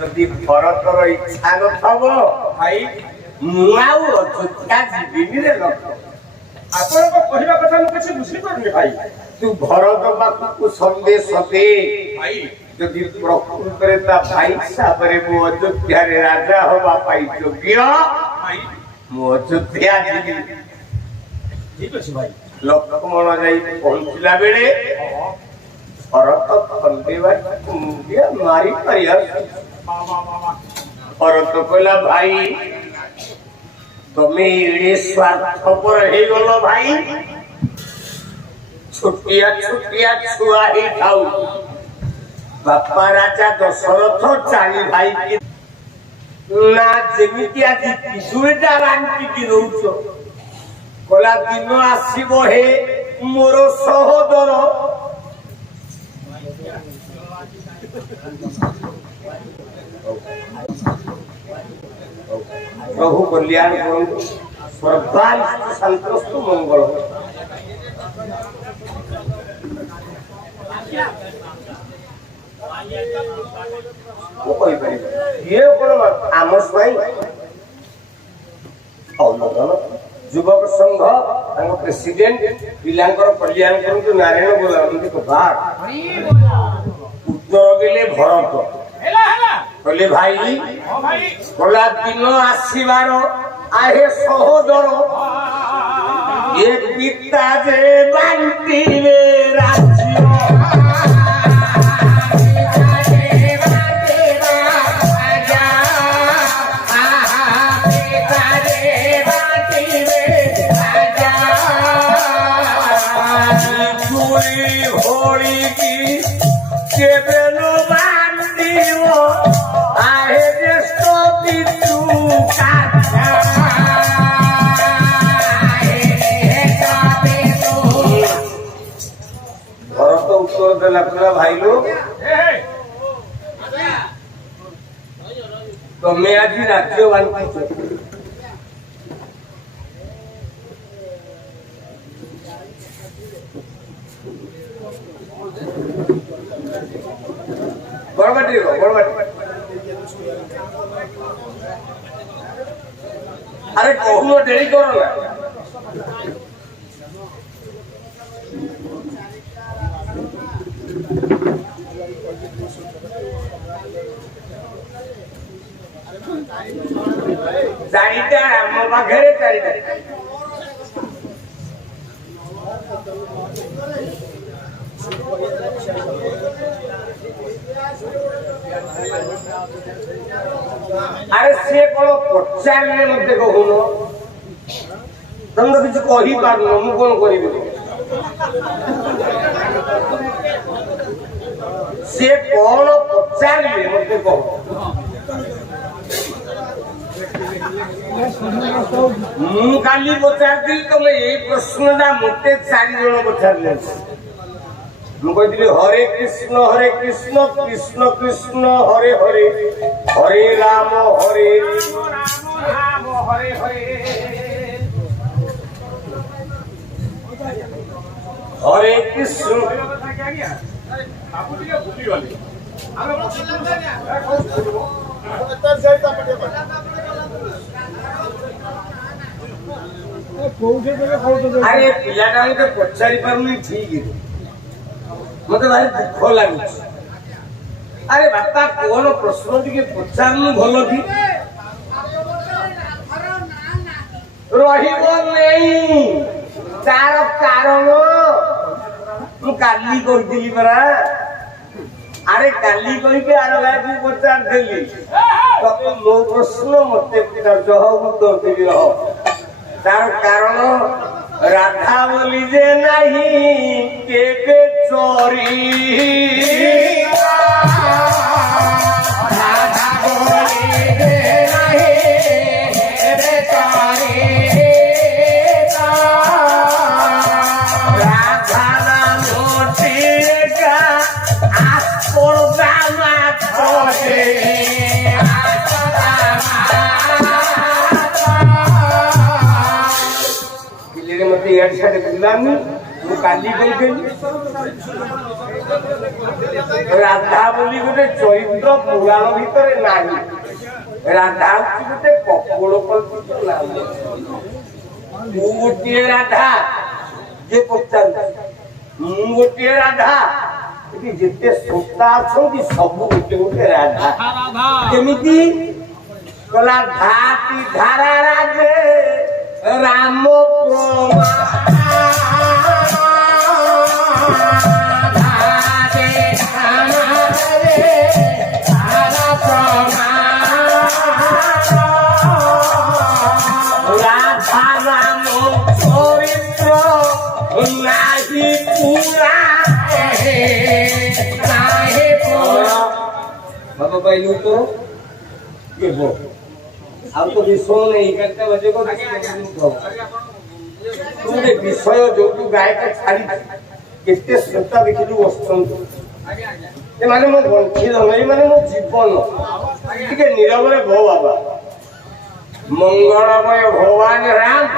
যদি ভরতর ইচ্ছা নথব ভাই ମୁଁ ଆଉ ଅଯୋଧ୍ୟା ଯିବିନି ରେ ଲୋକ। ଆପଣଙ୍କ କହିବା କଥା ମୁଁ କିଛି ବୁଝିପାରୁନି ଭାଇ। ତୁ ଭରତ ପାଖକୁ ସନ୍ଦେଶ ଦେ ଭାଇ ଯଦି ପ୍ରକୃତରେ ତା ଭାଇ ହିସାବରେ ମୁଁ ଅଯୋଧ୍ୟାରେ ରାଜା ହବା ପାଇଁ ଯୋଗ୍ୟ ଭାଇ ମୁଁ ଅଯୋଧ୍ୟା ଯିବି। ଠିକ ଅଛି ଭାଇ। ଲକ୍ଷ୍ମଣ ଯାଇ ପହଞ୍ଚିଲା ବେଳେ ଭରତ ଖଣ୍ଡେଇବା ମୁଣ୍ଡିଆ ମାରି ପାରିବା। ଭରତ କହିଲା ଭାଇ ତମେ ଏଡେ ସ୍ୱାର୍ଥପର ହେଇଗଲ ଭାଇ। ଛୋଟିଆ ଛୋଟିଆ ଛୁଆ ହେଇଥାଉ ବାପା ରାଜା ଦଶରଥ ଚାରି ଭାଇ ନା ଯେମିତି ଆଜି ପିଜୁଳିଟା ବାଣ୍ଟିକି ରହୁଛ କଲା ଦିନ ଆସିବ ହେ ମୋର ସହୋଦର प्रभु कल्याण करूँ सर्वारिष्ट संतोष मंगल ये आम स्वाई युवक संघ प्रेसिडेंट पिलांकर कल्याण करूँ नारायण बोलावती बार उत्तर देले भरत कहले भाई कला दिन आसबार आहे सहोदर ये पिता जे बांटिले राज्य होली की केवलो बांधियो आहे ज्येष्ठ पितृ काका भरत उत्तर देला पूरा भाई लोग तमे आज राज्य बांधिଛ बड़बाटी अरे कहूँ डेरी करो ना चारिटा मो पाखे चारिटा अरे से कौन पचारे मत कहून तुम तो किसी कही पार मु कौन करी से कौन पचारे मत कह मु काली पचारि तुम ये प्रश्न मते 4 जन पचारे मुझे हरे कृष्ण कृष्ण कृष्ण हरे हरे हरे राम हरे राम हरे हरे हरे कृष्ण अरे पिलाटा मत पचारि पारुनी ठीक मत भाई दुख लगुच अरे बापा कौन प्रश्न टी पचारू भल थी तार कारण काली कही परा अरे काली कही आर भाई पचार देली मो प्रश्न मत उत्तर देवी रह तार कारण राधा बोली जे नहीं केके चोरी राधा बोली जे नहीं केके चोरी राधा नाम मोटिका आस्पोर दामा छोड़े मत यार साढ़े बुलानी वो काली कही ରାଧା ବୋଲି ଗୋଟେ ଚରିତ୍ର ପୁରାଣ ଭିତରେ ନାହିଁ। ରାଧା ହଉଛି ଗୋଟେ କପୋଳ କଳ୍ପିତ ନାମ। ମୁଁ ଗୋଟିଏ ରାଧା ଯିଏ ପଚାରୁଛି, ମୁଁ ଗୋଟିଏ ରାଧା। ଏଠି ଯେତେ ସୋତା ଅଛନ୍ତି ସବୁ ଗୋଟେ ଗୋଟେ ରାଧା। କେମିତି କହିଲା ଧାତି ଧାରା ରାଜେ ରାମ রাধা রাম চরিত্র নাহি পুরা বাবা পাইলু তো ଆଉ ତ ବିଷୟ ନେଇ 11ଟା ବଜେ ଗୋଟେ ବିଷୟ ଯୋଉଠୁ ଗାୟକ ଛାଡି କେତେ ଶ୍ରୋତା ଦେଖିଲୁ ବସୁଛନ୍ତି। ଏମାନେ ମୋ ବଞ୍ଚିତ ଏମାନେ ମୋ ଜୀବନ। ଟିକେ ନିରବରେ ଭୋ ବାବା। ମଙ୍ଗଳମୟ ଭଗବାନ ରାମ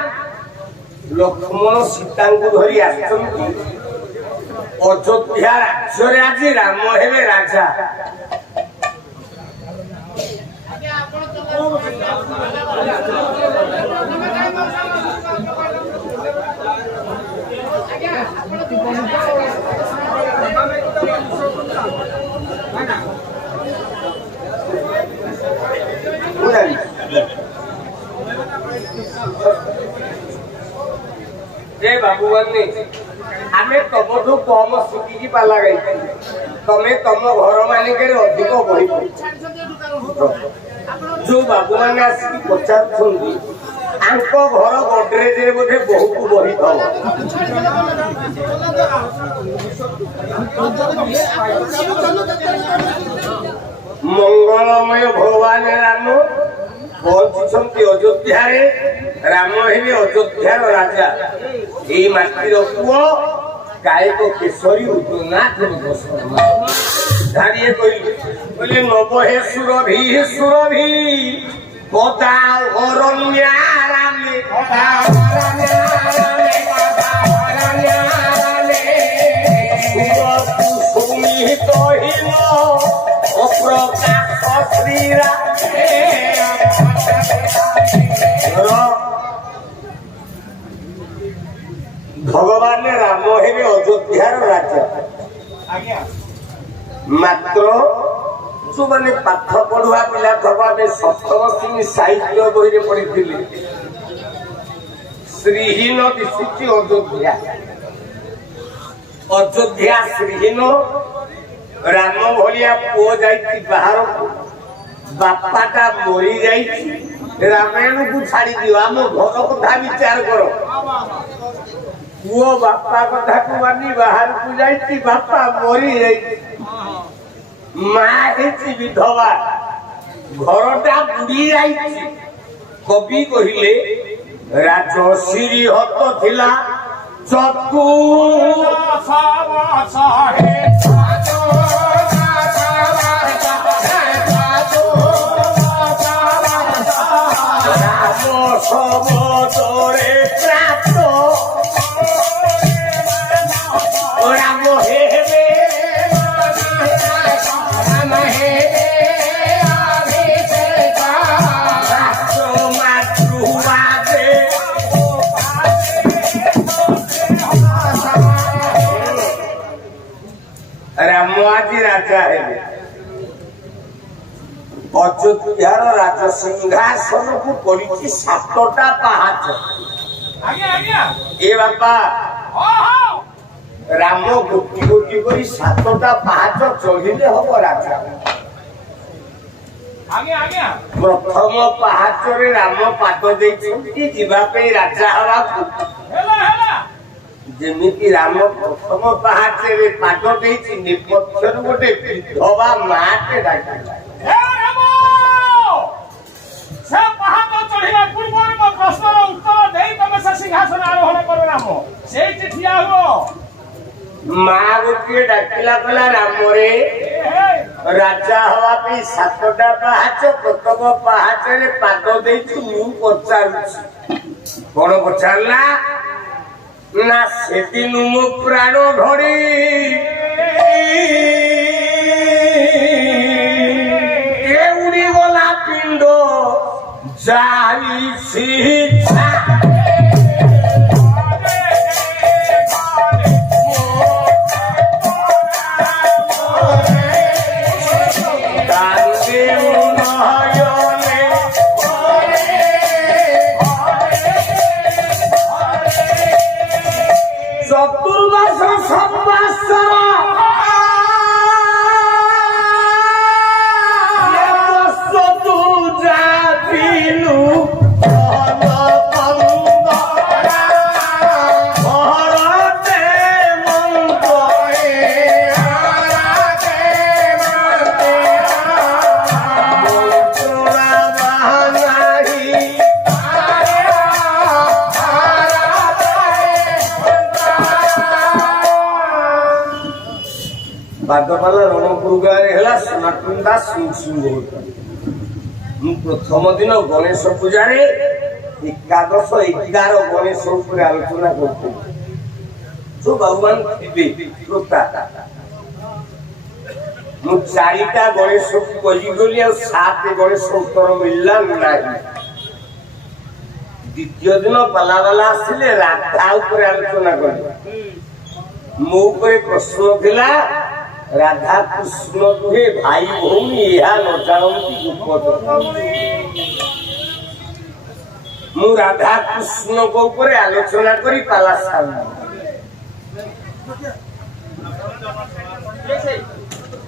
ଲକ୍ଷ୍ମଣ ସୀତାଙ୍କୁ ଧରି ଆସିଛନ୍ତି ଅଯୋଧ୍ୟା ରାଜ୍ୟରେ। ଆଜି ରାମ ହେବେ ରାଜା। ବାବୁମାନେ ଆମେ ତମଠୁ କମ ଶିଖିକି ପାଲା ଗାଇଛୁ। ତମେ ତମ ଘର ମାନଙ୍କରେ ଅଧିକ ବହି ପଢିଛ। ଯୋଉ ବାବୁମାନେ ଆସିକି ପଚାରୁଛନ୍ତି ଆଙ୍କ ଘର ଗଡରେଜରେ ବୋଧେ ବହୁତ ବହି ଥବ। ମଙ୍ଗଳମୟ ଭଗବାନ ରାମ ପହଞ୍ଚିଛନ୍ତି ଅଯୋଧ୍ୟାରେ। ରାମ ହେଲେ ଅଯୋଧ୍ୟାର ରାଜା। ଏଇ ମାଟିର ପୁଅ ଗାୟକ କେଶରୀ ଉଦ୍ରନାଥ ଧାରିଏ କହିଲେ ନବହେ ସୁରଭି ସୁରଭି ପଦା ଅରଣ୍ୟାରାମେ ସୁନିହିତ ହୀନ ଅପ୍ରକାଶ ଶ୍ରୀରା ଭଗବାନ ରାମ ହେବେ ଅଯୋଧ୍ୟାର ରାଜା। ମାତ୍ର ଯୋଉମାନେ ପାଠ ପଢୁଆ ପିଲା ଥବା ଆମେ ସପ୍ତମ ଶ୍ରେଣୀ ସାହିତ୍ୟ ବହିରେ ପଢିଥିଲି ଶ୍ରୀହୀନ ଦିଶୁଛି ଅଯୋଧ୍ୟା। ଅଯୋଧ୍ୟା ଶ୍ରୀହୀନ। ରାମ ଭଳିଆ ପୁଅ ଯାଇଛି ବାହାରକୁ, ବାପାଟା ମରି ଯାଇଛି। ରାମାୟଣକୁ ଛାଡି ଦିଅ, ଆମ ଘର କଥା ବିଚାର କର। ପୁଅ ବାପା କଥାକୁ ମାନି ବାହାରକୁ ଯାଇଛି, ବାପା ମରି ଯାଇଛି, ମା ହେଇଛି ବିଧବା, ଘରଟା ବୁଡି ଯାଇଛି। କବି କହିଲେ ରାଜଶ୍ରୀ ହତ ଥିଲା ଚତୁ ରାମ ସମତରେ ପ୍ରାପ୍ତ ରାମ ହେବେ ମାତୃବାଦେ ରାମ ଆଜି ରାଜା ହେବେ। ଅଯୋଧ୍ୟାର ରାଜସିଂହାସନକୁ ପଡିଛି 7ଟା ପାହାଚ। ଏ ବାପା ରାମ ଗୋଟି ଗୋଟି କରି 7ଟା ପାହାଚ ଚଢିଲେ ହବ ରାଜା। ପ୍ରଥମ ପାହାଚରେ ରାମ ପାଦ ଦେଇଛନ୍ତି ଯିବା ପାଇଁ ରାଜା ହବାକୁ। ଯେମିତି ରାମ ପ୍ରଥମ ପାହାଚରେ ପାଦ ଦେଇଛି, ନେପଥ୍ୟରୁ ଗୋଟେ ବିଧବା ମାଟେ ଡାକିଲା। ମା ଗୋଟିଏ ଡାକିଲା କହିଲା ରାମରେ ରାଜା ହବା ପାଇଁ 7ଟା ପାହାଚ, ପ୍ରଥମ ପାହାଚରେ ପାଦ ଦେଇଛୁ। ମୁଁ ପଚାରୁଛି କଣ ପଚାରିଲା ନା ସେଦିନ ମୋ ପ୍ରାଣ ଧରି ଚାଳିଶି চতুর্মাস সম্বৎসর তু যাবিলু ভরতে মন্ত্রে মন্ত্রা বাহানাহি ବାଦପାଲା ରଣପୁର ଗାଁରେ ହେଲା ସନାତନ ସିଂହ ମୁଁ ପ୍ରଥମ ଦିନ ଗଣେଶ ପୂଜାରେ ଏକାଦଶ 11 ଗଣେଶ ଉପରେ ଆଲୋଚନା କରୁଥିଲି। ଯୋଉ ଭଗବାନ ଥିବେ ଶ୍ରୋତା ମୁଁ 4ଟା ଗଣେଶକୁ କହିଗଲି ଆଉ 7 ଗଣେଶ ଉତ୍ତର ମିଳିଲା ନାହିଁ। ଦ୍ୱିତୀୟ ଦିନ ପାଲାବାଲା ଆସିଲେ ରାଧା ଉପରେ ଆଲୋଚନା କଲେ। ମୋ ଉପରେ ପ୍ରଶ୍ନ ଥିଲା ରାଧା କୃଷ୍ଣ ଦୁହେଁ ଭାଇ ଭଉଣୀ ଏହା ନ ଜାଣନ୍ତି ଗୁପ୍ତ। ମୁଁ ରାଧା କୃଷ୍ଣଙ୍କ ଉପରେ ଆଲୋଚନା କରି ପାଲା ସାରିଲି।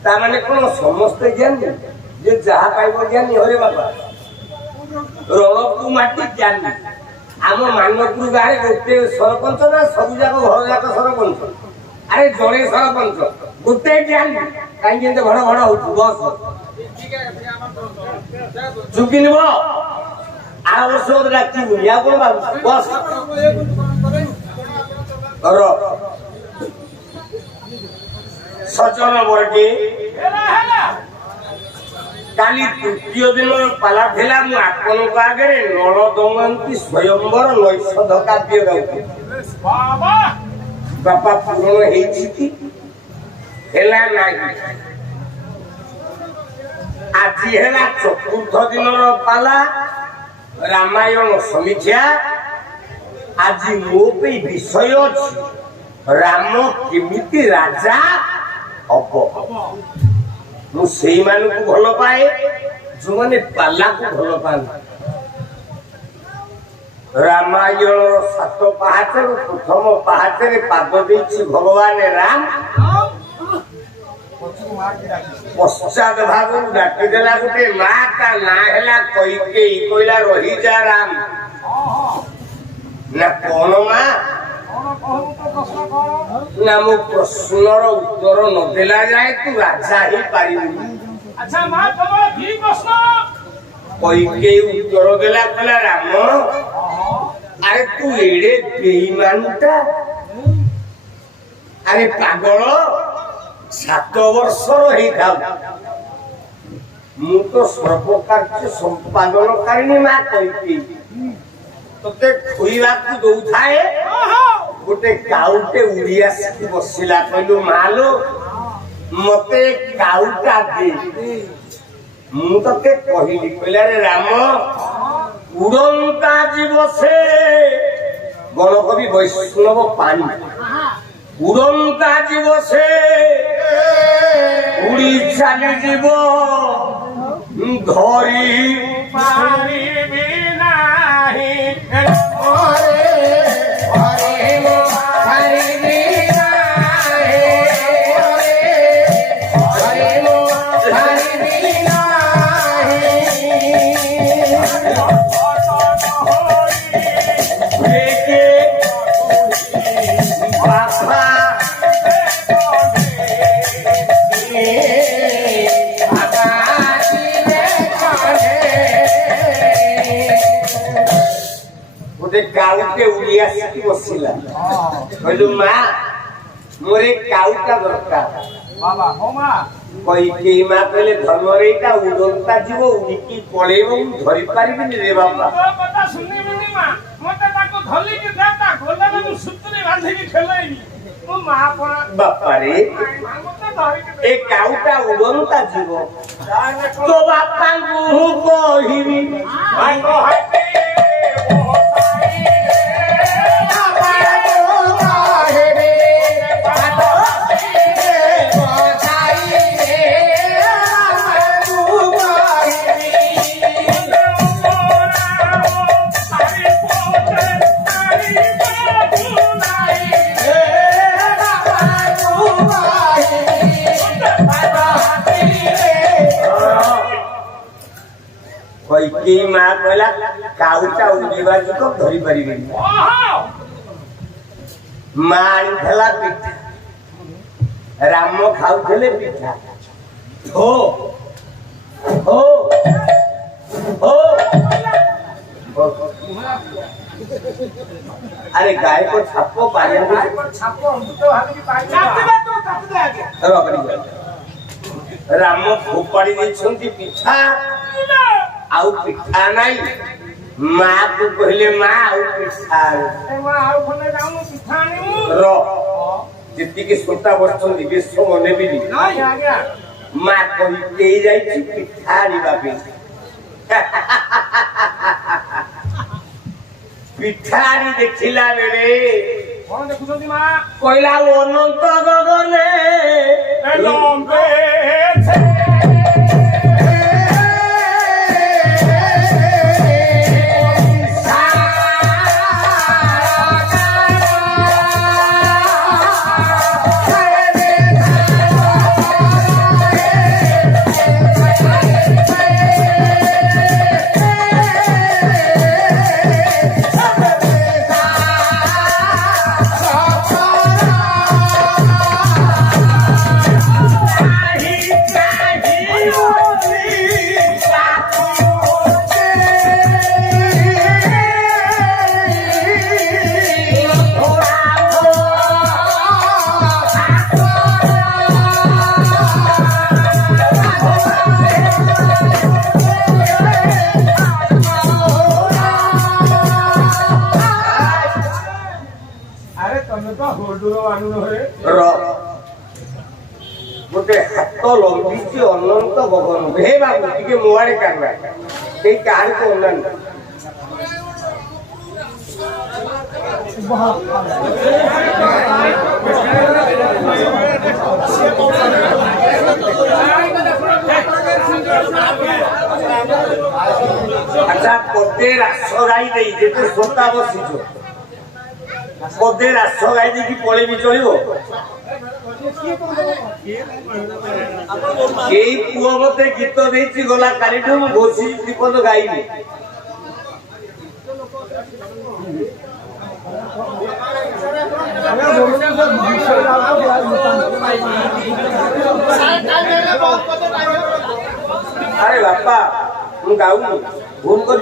ତାମାନେ କଣ ସମସ୍ତେ ଜ୍ଞାନୀ ଯେ ଯାହା ପାଇବ ଜ୍ଞାନୀ ହରେ ବାବା ରଣକୁ ମାଟି ଜ୍ଞାନୀ। ଆମ ମାନପୁର ଗାଁରେ ଗୋଟେ ସରପଞ୍ଚ ନା ସବୁ ଯାକ ଘର ଯାକ ସରପଞ୍ଚ? ଆରେ ଜଣେ ସରପଞ୍ଚ ଗୋଟେ ଜ୍ଞାନୀ କାହିଁକି ଏତେ ଘଡ ଘଡ ହଉଛୁ? ବସ ଚୁକିନିବ ଆର ବର୍ଷ ଡାକିବୁନି ଆଉ କଣ ଭାବୁଛୁ? ବସ ସଜନ ବର୍ଗେ କାଲି ତୃତୀୟ ଦିନ ପାଲା ଥିଲା। ମୁଁ ଆପଣଙ୍କ ଆଗରେ ନଳ ଦମୟନ୍ତୀ ସ୍ୱୟଂବର ନୈଷଧ କାବ୍ୟ ଗାଉଥିଲି। ବାପା ପୂରଣ ହେଇଛି କି ହେଲା ନାହିଁ? ଆଜି ହେଲା ଚତୁର୍ଥ ଦିନର ପାଲା ରାମାୟଣ ସମୀକ୍ଷା। ଆଜି ମୋ ପାଇଁ ବିଷୟ ଅଛି ରାମ କେମିତି ରାଜା ହବ। ମୁଁ ସେଇମାନଙ୍କୁ ଭଲ ପାଏ ଯୋଉମାନେ ପାଲାକୁ ଭଲ ପାଆନ୍ତି। ରାମାୟଣର 7 ପାହାଚରୁ ପ୍ରଥମ ପାହାଚରେ ପାଦ ଦେଇଛି ଭଗବାନ ରାମ। ପଶ୍ଚାତ ଭାଗରୁ ଡାକିଦେଲା ଗୋଟେ ମା, ତା ନାଁ ହେଲା କୈକେୟୀ। କହିଲା ରହିଯା ରାମ। ନା କଣ ମା? ନା ମୋ ପ୍ରଶ୍ନର ଉତ୍ତର ନଦେଲା ଯାଏ ତୁ ରାଜା ହେଇପାରିବୁନି। କୈକେୟୀ ଉତ୍ତର ଦେଲା, କହିଲା ରାମ ଆରେ ତୁ ଏଡେ ବେଇମାନଟା, ଆରେ ପାଗଳ 7 ବର୍ଷର ହେଇଥାଉ ମୁଁ ତ ସର୍ବ କାର୍ଯ୍ୟ ସମ୍ପାଦନକାରିଣୀ ମା କୈକେୟୀ। ତତେ ଖୋଇବାକୁ ଦଉଥାଏ ଗୋଟେ କାଉଟେ ଉଡି ଆସିକି ବସିଲା। କହିଲୁ ମାଲୋ ମତେ କାଉଟା ଦେ। ମୁଁ ତତେ କହିଲି। କହିଲା ରେ ରାମ ଉଡ଼ନ୍ତା ଯିବ ସେ ଗଣକବି ବୈଷ୍ଣବ ପାଣି। ଉଡ଼ନ୍ତା ଯିବ ସେ ଉଡି ଚାଲିଯିବ ଧରି ପାରିବି ନାହିଁ। କାଉଟେ ଉଡି ଆସିକି ବସିଲା। କହିଲୁ ମା ମୋର ଏ କାଉଟା ଦରକାର। କୈକେୟୀ ମା କହିଲେ ଧର୍ମରେ ଏଇଟା ଉଡ଼ନ୍ତା ଯିବ ଉଡ଼ିକି ପଳେଇବ ମୁଁ ଧରି ପାରିବିନି ରେ ବାପା। ମୋ ମା ପଣା ବାପାରେ ମତେ ଧରିକି ଏ କାଉଟା ଉଡ଼ନ୍ତା ଯିବ ତୋ ବାପାଙ୍କୁ କହିବି ଭାଙ୍ଗ ହାତେ কইকি মা কইলা কাউটা উড়িবা যুগ ধরি পারিবেনি মা আনিলা পিঠা রাম খাউଥିଲେ পিঠা হো হো হো আরে গায়ে কো ছাপো পারে ছাপ অমৃত ভাবিକି ପାଣି ଚାଟିବା ତୁ ଚାଟିଦେ ଆগে ରଗଡ଼ି রাম ফোপাড়ি ଦେଇଛନ୍ତି ପିଠା ଆଉ ପିଠା নাই ମା କୁ କହିଲେ ମା ଆଉ ପିଠା ଏ ମା ଆଉ ଖଣ୍ଡେ ଯାଉନୁ ପିଠା ଆଣିବୁ ର ଯେତିକି ଶ୍ରୋତା ବସିଛନ୍ତି ବେଶ ମନେ ବିନି ନାଇଁ ଆଜ୍ଞା ମା କହି ଦେଇ ଯାଇଛି ପିଠା ଆଣିବା ପାଇଁ ପିଠା ଆଣି ଦେଖିଲା ବେଳେ କଣ ଦେଖୁଛନ୍ତି ମା କହିଲା ଅନନ୍ତ ଗଗନେ ଲମ୍ବେ गोटे हाथ लंबी अनंत गगन हे बाबू टे मुआड़े काढ़ा कहीं कहानी को उन्नन अच्छा पदे रास गाई दे जेते श्रोता बसीचो पदे रास गाई देखी पड़े भी चलो यही पुआ मते गीत देती गला कालीठू घोषी दीपद गाइबी अरे बापा मु गाउनी भूल कर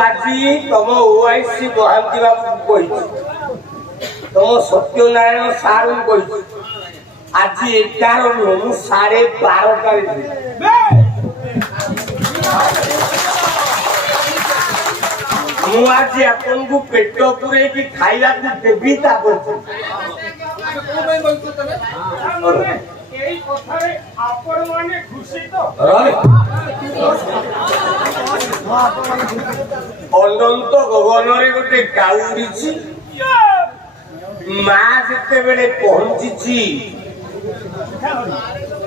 আজি तुम ओआईसी बहाती बाबू तुम सत्यनारायण सार आज 11 नु 12:30 मु आज अपन को पेट पूरे की खाइला को देबी ता এই কথারে আপন মানে খুশি তো অনন্ত গগনরে গোটে গাউ উড়িছি মা যেতেবেলে পৌঁছিছি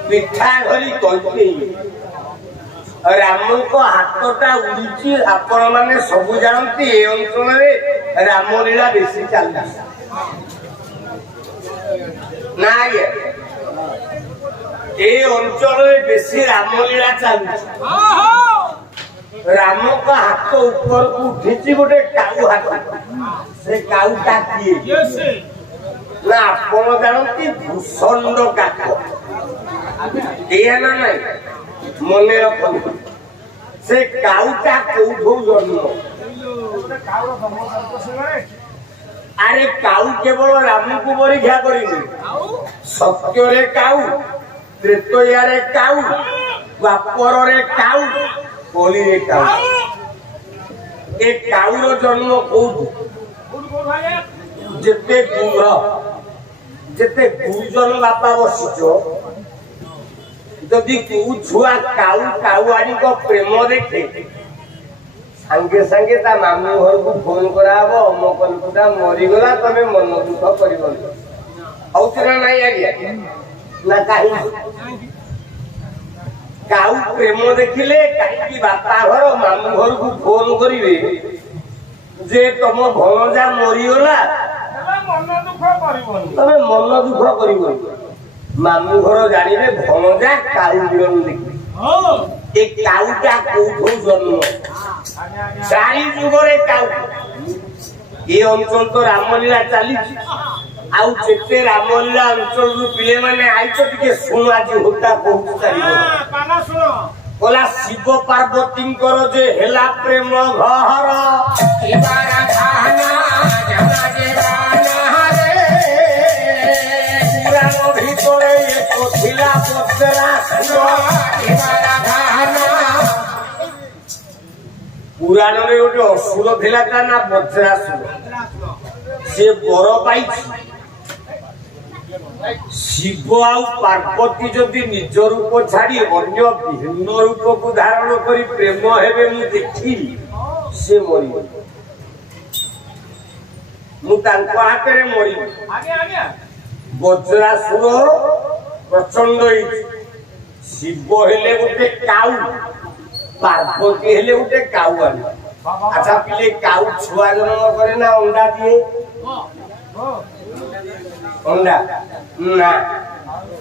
পিঠা ধরি কইতে রামଙ୍କ ହାତଟା ଉଡିଛି ଆପଣ ମାନେ ସବୁ ଜାଣନ୍ତି ଏ ଅଞ୍ଚଳରେ ରାମଲୀଳା ବେଶୀ ଚାଲିଛି ନା ଆଜ୍ଞା ଏ ଅଞ୍ଚଳରେ ବେଶୀ ରାମଲୀଳା ଚାଲିଛି ରାମଙ୍କ ହାତ ଉପରକୁ ଉଠିଛି ଗୋଟେ କାଉ ହାତ ସେ କାଉଟା କିଏ ନା ଆପଣ ଜାଣନ୍ତି ଭୂଷଣ୍ଡ କାକ ଏଇଆ ନା ନାଇଁ মনে রাখুন সে কাউটা কোউঠু জন্ম আরে কাউ কেবল রামকু পরীক্ষা করিনি সত্যরে কাউ ত্রেতয়ারে কাউ ବାପରରେ କାଉ କଳିରେ କାଉ ଏ କାଉର ଜନ୍ମ କୋଉଠୁ ଯେତେ ଗୁରୁଜନ ବାପା ବସିଛ ଯଦି କୋଉ ଛୁଆ କାଉଆଣିଙ୍କ ପ୍ରେମ ଦେଖେ ସାଙ୍ଗେ ସାଙ୍ଗେ ତା ମାମୁଁ ଘରକୁ ଫୋନ କରାହବ ଅମକ ଲୋକଟା ମରିଗଲା ତମେ ମନ ଦୁଃଖ କରିବନି ହଉଛି ନା ନାଇଁ ଆଜ୍ଞା ନା କାହିଁକି କାଉ ପ୍ରେମ ଦେଖିଲେ କାହିଁକି ବାପା ଘର ମାମୁଁ ଘରକୁ ଫୋନ କରିବେ ଯେ ତମ ଭଣଜା ମରିଗଲା ତମେ ମନ ଦୁଃଖ କରିବନି ମାମୁଁ ଘର ଜାଣିବେ ଭଣଜା କାଉ ମିଳନ ଦେଖିବେ ଏ କାଉଟା କୋଉଠୁ ଜନ୍ମ ଚାରି ଯୁଗରେ କାଉ ଏ ଅଞ୍ଚଳ ତ ରାମଲୀଳା ଚାଲିଛି ଆଉ ଯେତେ ରାମଲୀଳା ଅଞ୍ଚଳରୁ ପିଲେମାନେ ଆଇଛ ଟିକେ ଶୁଣ ଆଜି ହୋତା କହୁଛୁ କଲା ଶିବ ପାର୍ବତୀଙ୍କର ଯେ ହେଲା ପ୍ରେମ ଘର ପୁରାଣ ଭିତରେ ଏକ ଥିଲା ପୁରାଣରେ ଗୋଟେ ଅସୁର ଥିଲା ତା ନା ବଜ୍ରାସୁର ସେ ବର ପାଇଛି ଶିବ ଆଉ ପାର୍ବତୀ ଯଦି ନିଜ ରୂପ ଛାଡି ଅନ୍ୟ ଭିନ୍ନ ରୂପକୁ ଧାରଣ କରି ପ୍ରେମ ହେବେ ମୁଁ ଦେଖିଲି ସେ ମରିବ ମୁଁ ତାଙ୍କ ହାତରେ ମରିବି ବଜ୍ରାସୁର ପ୍ରଚଣ୍ଡ ହେଇଛି ଶିବ ହେଲେ ଗୋଟେ କାଉ ପାର୍ବତୀ ହେଲେ ଗୋଟେ କାଉ ଆଣିବ ଆଚ୍ଛା ପିଲେ କାଉ ଛୁଆ ଜନ୍ମ କରେ ନା ଅଣ୍ଡା ଦିଏ ଅଣ୍ଡା ନା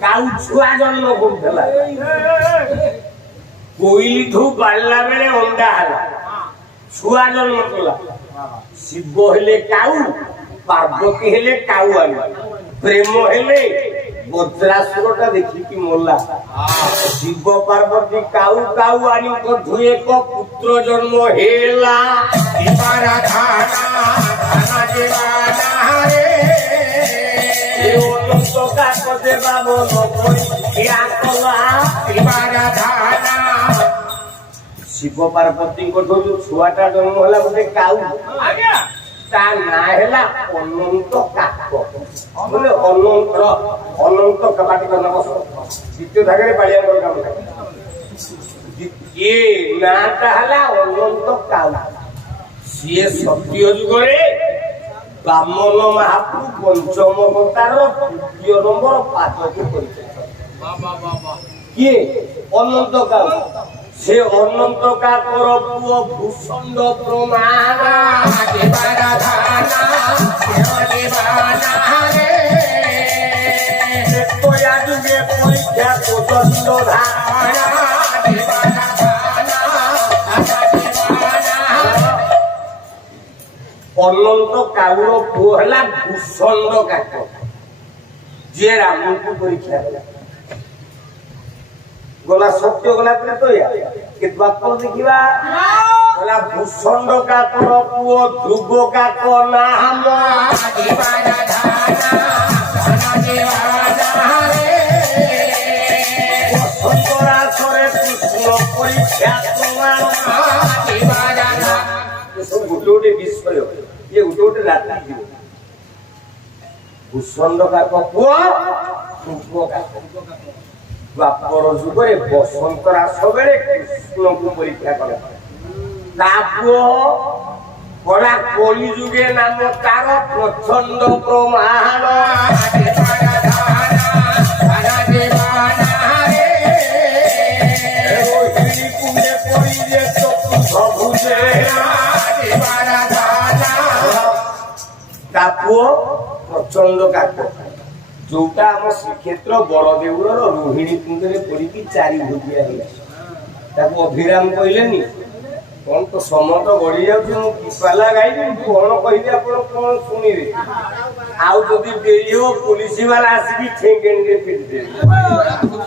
କାଉ ଛୁଆ ଜନ୍ମ କରୁଥିଲା କୋଇଲିଠୁ ବାଳିଲା ବେଳେ ଅଣ୍ଡା ହେଲା ଛୁଆ ଜନ୍ମ କଲା ଶିବ ହେଲେ କାଉ ପାର୍ବତୀ ହେଲେ କାଉ ଆଣିବ ପ୍ରେମ ହେଲେ ବଜ୍ରାସୁର ଟା ଦେଖିକି ମଲା ଶିବ ପାର୍ବତୀ କାଉ କାଉ ଆଣିଙ୍କଠୁ ଏକ ପୁତ୍ର ଜନ୍ମ ହେଲା ଶିବ ପାର୍ବତୀଙ୍କଠୁ ଯୋଉ ଛୁଆଟା ଜନ୍ମ ହେଲା ଗୋଟେ କାଉ ତା ନାଁ ହେଲା ଅନନ୍ତ କାକ ବୋଲେ ଅନନ୍ତ କବାଟି ନବ ଦ୍ୱିତୀୟ ଭାଗରେ ବାଳିଆଙ୍କର କାମ ଏ ନାଁଟା ହେଲା ଅନନ୍ତ କାଉ ସିଏ ସତ୍ୟ ଯୁଗରେ ବାମନ ମହାପ୍ରଭୁ ପଞ୍ଚମ ଅବତାର ତୃତୀୟ ନମ୍ବର ପାଦକୁ କରିଛନ୍ତି କିଏ ଅନନ୍ତ କାଉ ସେ ଅନନ୍ତ କାକର ପୁଅ ଭୂଷଣ୍ଡ ପ୍ରମାଣ ଯୁଗେ ପରୀକ୍ଷା ପ୍ରଚଣ୍ଡ ଅନନ୍ତ କାଉର ପୁଅ ହେଲା ଭୂଷଣ୍ଡ କାକ ଯିଏ ରାମଙ୍କୁ ପରୀକ୍ଷା କଲା গলা সত্য গলা করে তো কিন্তু বাক্য দেখিবা গলা ভূষণ্ড কাকর পুয় ধ্রুব কাক নাম বসন্তরাসরে কৃষ্ণ পরীক্ষা প্রমাণ গোটে গোটে বিষয় ইয়ে গোটে গোটে রাত্রি দিব ভূষণ্ড কাক পুয় ধ্রুব কাক ବାପର ଯୁଗରେ ବସନ୍ତ ରାସ ବେଳେ କୃଷ୍ଣଙ୍କୁ ପରୀକ୍ଷା କଲେ ତା ପୁଅ କଳା କଳି ଯୁଗେ ନାମ ତାର ପ୍ରଚଣ୍ଡ ପ୍ରମାଣ ତା ପୁଅ ପ୍ରଚଣ୍ଡ କାକ ଯୋଉଟା ଆମ ଶ୍ରୀକ୍ଷେତ୍ର ବଳଦେଉଳର ରୋହିଣୀ କୁଣ୍ଡରେ ପଡିକି ଚାରି ଭୋଜିଆ ହେଇଛି ତାକୁ ଅଭିରାମ କହିଲେନି କଣ ତ ସମତ ଗଡି ଯାଉଛି ମୁଁ କିପାଲା ଗାଇବି କଣ କହିବି ଆପଣ କଣ ଶୁଣିବେ ଆଉ ଯଦି ଡେରି ହବ ପୋଲିସ ବାଲା ଆସିକି ଠେଙ୍ଗେଣିରେ ପିଟିଦେବେ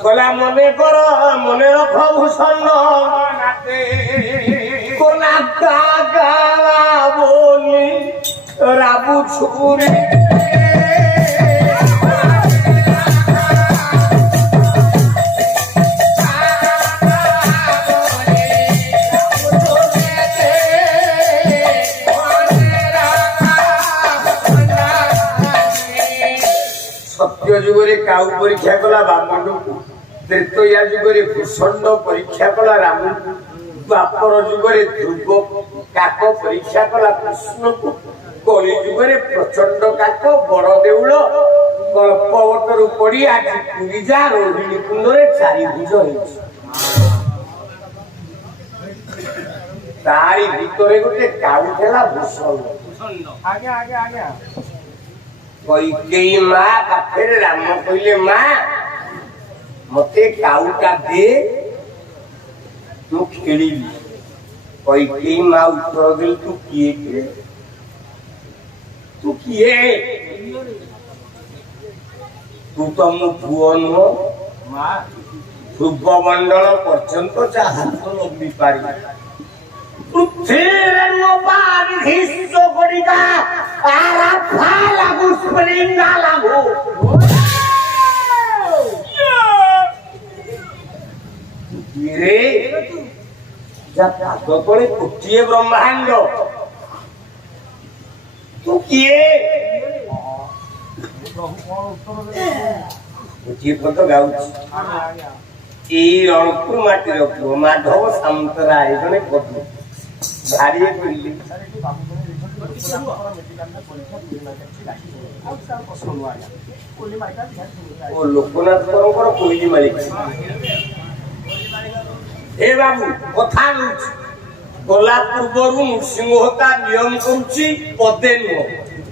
କହିଲା ମନେ କର ମନେ ରଖ ଭୂଷଣ୍ଡ କୋନା ଗାଲା ବୋଲି ରାବୁ ଛୁରୀ সত্য যুগরে কাউ পরীক্ষা কলা বামনকু, ত্রেতয়া যুগরে ভূষণ্ড পরীক্ষা কলা রামকু, দ্বাপর যুগরে ধ্রুব কাক পরীক্ষা কলা কৃষ্ণকু, কলি যুগরে প্রচন্ড কাক বড় দেউল কল্পবটরু পড়ি আজ পুরীজা রোহিণী কুণ্ডরে চারিভুজ হয়েছে। তারি ভিতরে গোটে কাউ ঠেলা ভূষণ্ড। কইকেই মা পাখেরে রাম কইলে মা মতে কাউটা দে তু খেলিবি। কইকেই মা উত্তর দিল তু কিয়ে কে? তু কিয়ে? তু তো মু পুଅ ନୁହଁ, ধ্রুবমণ্ডল পর্যন্ত যা হাত লম্বি পারি পৃথিবীর নবাধিষ্ঠ করিকা আর লাগু স্প্রিঙ্গা লাগু রে যা পাদ তলে কোটিয়ে ব্রহ্মাণ্ড তু কিয়ে? ଗୋଟିଏ ପଦ ଗାଉଛି ଏଇ ରଣପୁର ମାଟିର ପୁଅ ମାଧବ ସାମନ୍ତରାୟ ଜଣେ ପଦୁ ଭାରି ପିଲି ଓ ଲୋକନାଥଙ୍କର କୋଇଲି ମାଳିକ। ଏ ବାବୁ କଥା ହେଉଛି ଗଲା ପୂର୍ବରୁ ନୃସିଂହ ହତା ନିୟମ କରୁଛି ପଦେ ନୁହଁ,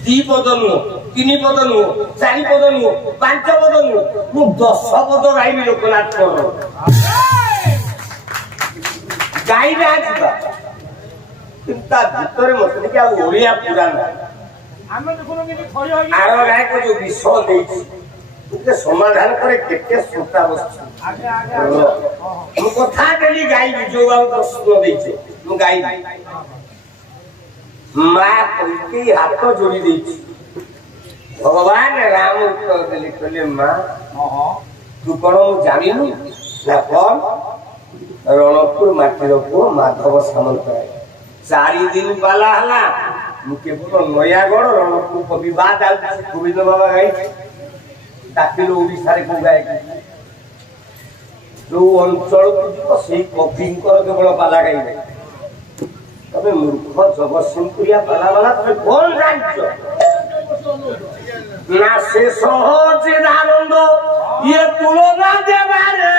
ଦି ପଦ ନୁହଁ, ତିନି ପଦ ନୁହଁ, ଚାରି ପଦ ନୁହଁ, ପାଞ୍ଚ ପଦ ନୁହଁ, ମୁଁ 10 ପଦ ଗାଇବି ଲୋକନାଥଙ୍କର। ଗାଇବେ ଯିବା କିନ୍ତୁ ତା ଭିତରେ ମତେ ଟିକେ ଆଉ ଓଡିଆ ପୁରା ନାହିଁ। ଆର ଗାୟକ ଯୋଉ ବିଷ ଦେଇଛି ଟିକେ ସମାଧାନ করে କେତେ ଶ୍ରୋତା ବସିଛି। ମୁଁ କଥା ଡେଲି ଗାଇବି, ଯୋଉ ଆଉ ପ୍ରଶ୍ନ ଦେଇছে ମୁଁ ଗାଇବି। ମା କହିକି ହାତ ଯୋଡି ଦେଇଛି। ଭଗବାନ ରାମ ଉତ୍ତର ଦେଲେ, କହିଲେ ମା ତୁ କଣ ମୁଁ ଜାଣିନୁ ନା କଣ? ରଣପୁର ମାଟିର ପୁଅ ମାଧବ ସାମନ୍ତରାୟ। 4 ଦିନ ପାଲା ହେଲା ମୁଁ କେବଳ ନୟାଗଡ଼ ରଣପୁର ବିବାଦ ଆଉ ଗୋବିନ୍ଦ ବାବା ଗାଇଛି। ଡାକିଲ ଓଡିଶାରେ କୋଉ ଗାୟକ ଯୋଉ ଅଞ୍ଚଳକୁ ଯିବ ସେଇ କବିଙ୍କର କେବଳ ପାଲା ଗାଇବେ। ତମେ ମୂର୍ଖ ଜଗତସିଂହପୁରିଆ ପାଲା ବାଲା, ତମେ କଣ ଜାଣିଛ ନା ସେ ସହଜ ଆନନ୍ଦ ଇଏ ତୁଳନା ଦେବାରେ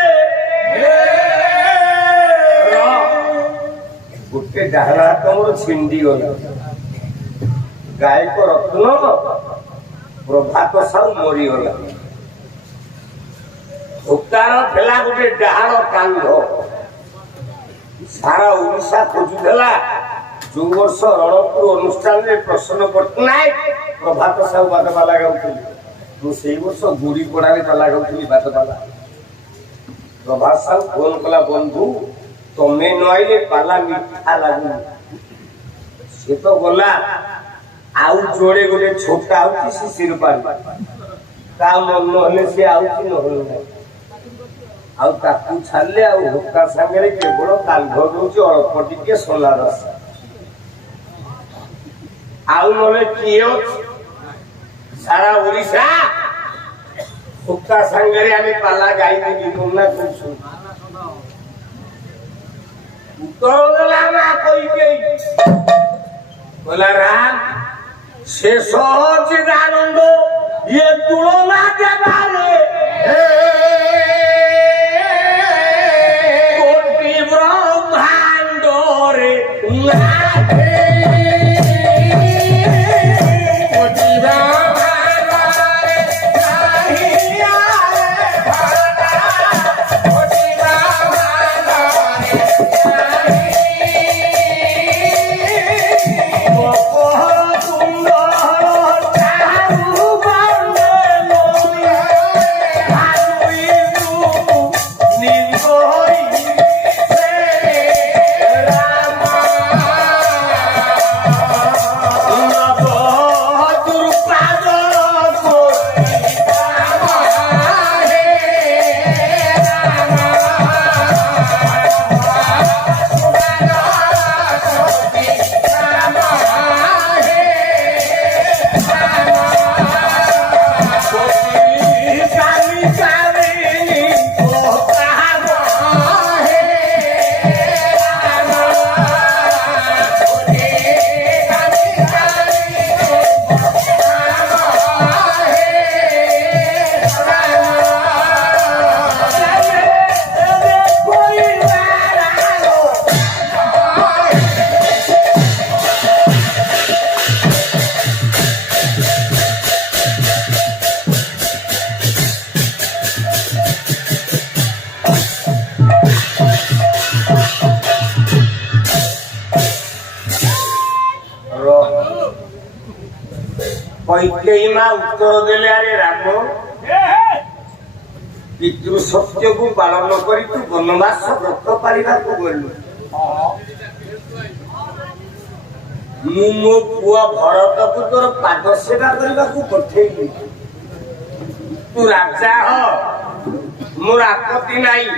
ଗୋଟେ ଡାହାଣ ହାତ ମୋର ଛିଣ୍ଡି ଗଲା। ଗାୟକ ରତ୍ନ ପ୍ରଭାତ ସାହୁ ମରିଗଲା। ଉତ୍ତାର ଥିଲା ଗୋଟେ ଡାହାଣ କାନ୍ଧ। ସାରା ଓଡିଶା ଖୋଜୁଥିଲା। ଯୋଉ ବର୍ଷ ରଣପୁର ଅନୁଷ୍ଠାନରେ ପ୍ରସନ୍ନ ପଟ୍ଟନାୟକ ପ୍ରଭାତ ସାହୁ ବାଦପାଲା ଗାଉଥିଲି, ମୁଁ ସେଇ ବର୍ଷ ଗୁଡିପଡାରେ ପାଲା ଗାଉଥିଲି ବାଦପାଲା। ପ୍ରଭାତ ସାହୁ ଫୋନ କଲା, ବନ୍ଧୁ ତମେ ନ ଆଇଲେ ପାଲା ମିଠା ଲାଗୁନି। ସେ ତ ଗଲା, ଆଉ ଯୋଡେ ଗୋଟେ ଛୋଟା ହଉଛି ଶିଶିର ପାଣି, ତା ମନ ହେଲେ ସେ ଆଉଛି, ନହେଲେ ନାହିଁ। ଆଉ ତାକୁ ଛାଡିଲେ ଆଉ ହୋକା ସାଙ୍ଗରେ କେବଳ କାନ୍ଧ ଦଉଛି ଅଳ୍ପ ଟିକେ ସୋଲା ରସ, ଆଉ ନହେଲେ କିଏ ଅଛି? ସାରା ଓଡିଶା ହୋକା ସାଙ୍ଗରେ ଆମେ ପାଲା ଗାଇଦେବି ମନା କରୁଛୁ। ଉତ୍ତର ଦେଲା ମା କହିକେ, କହିଲା ରାମ ସେ ସହଜ ଆନନ୍ଦ ଇଏ ତୁଳନା ଦେବାରେ କୋଟି ବ୍ରହ୍ମାଣ୍ଡରେ କୈକେୟୀ ମା ଉତ୍ତର ଦେଲେ ଆରେ ରାମ ପିତୃ ସତ୍ୟକୁ ପାଳନ କରି ତୁ ବନବାସ ବ୍ରତ ପାରିବାକୁ ଗଲୁ। ମୁଁ ମୋ ପୁଅ ଭରତକୁ ତୋର ପାଦ ସେବା କରିବାକୁ ପଠେଇଲି। ତୁ ରାଜା ହ, ମୋର ଆପତ୍ତି ନାହିଁ,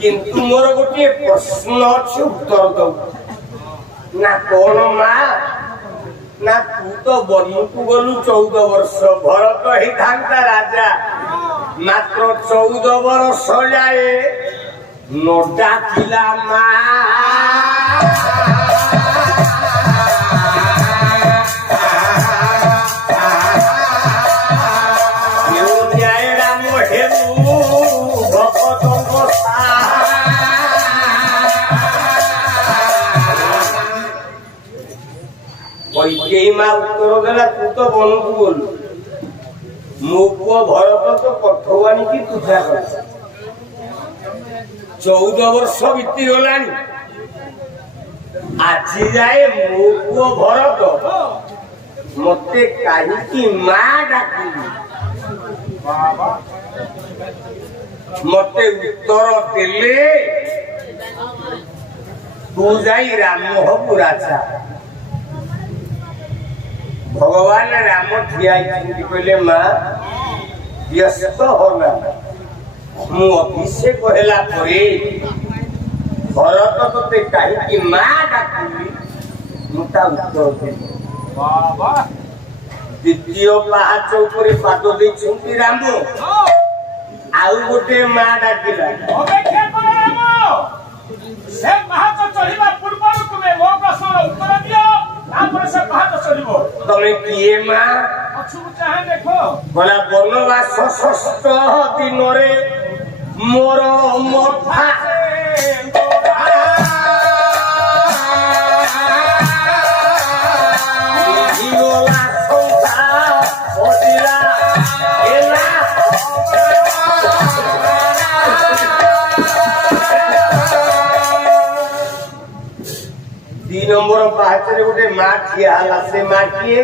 କିନ୍ତୁ ମୋର ଗୋଟିଏ ପ୍ରଶ୍ନ ଅଛି, ଉତ୍ତର ଦଉ। ନା କଣ ମା? ନା ତୁ ତ ବନକୁ ଗଲୁ 14 ବର୍ଷ, ଭରତ ହେଇଥାନ୍ତା ରାଜା, ମାତ୍ର 14 ବର୍ଷ ଯାଏ ନ ଡାକିଲା ମା। କୈକେୟୀ ମା ଉତ୍ତର ଦେଲା ତୁ ତ ବନକୁ ଗଲୁ, ମୋ ପୁଅ ଭରତ ତ ପଠଉ ଆଣିକି ପୂଜା କର। 14 ବର୍ଷ ବିତିଗଲାଣି, ଆଜି ଯାଏ ମୋ ପୁଅ ଭରତ ମତେ କାହିଁକି ମା ଡାକିଲି? ମତେ ଉତ୍ତର ଦେଲେ ତୁ ଯାଇ ରାମ ହବୁ ରାଜା। ଭଗବାନ ରାମ ଠିଆ ହେଇଛନ୍ତି, କହିଲେ ମା ବ୍ୟସ୍ତ ହନା, ମୁଁ ଅଭିଷେକ ହେଲା ପରେ ଭରତ ତତେ କାହିଁକି ମା ଡାକିଲି ମୁଁ ତା ଉତ୍ତର ଦେଲି। ଦ୍ୱିତୀୟ ପାହାଚ ଉପରେ ପାଦ ଦେଇଛନ୍ତି ରାମ, ଆଉ ଗୋଟେ ମା ଡାକିଲା। ସେ ପାହାଚ ଚଢିବା ପୂର୍ବରୁ ତୁମେ ମୋ ପ୍ରଶ୍ନର ଉତ୍ତର ଦିଅ, ତାପରେ ସେ ପାହାଚ ଚଢିବ। ତମେ କିଏ ମା? ପଛକୁ ଚାହେଁ ଦେଖ। ଗଲା ବନବାସ 6 ଦିନରେ ମୋର ମଥା নম্বর পাহাচরে গোটে মা ঠিয়া হলা। সে মা কিয়ে?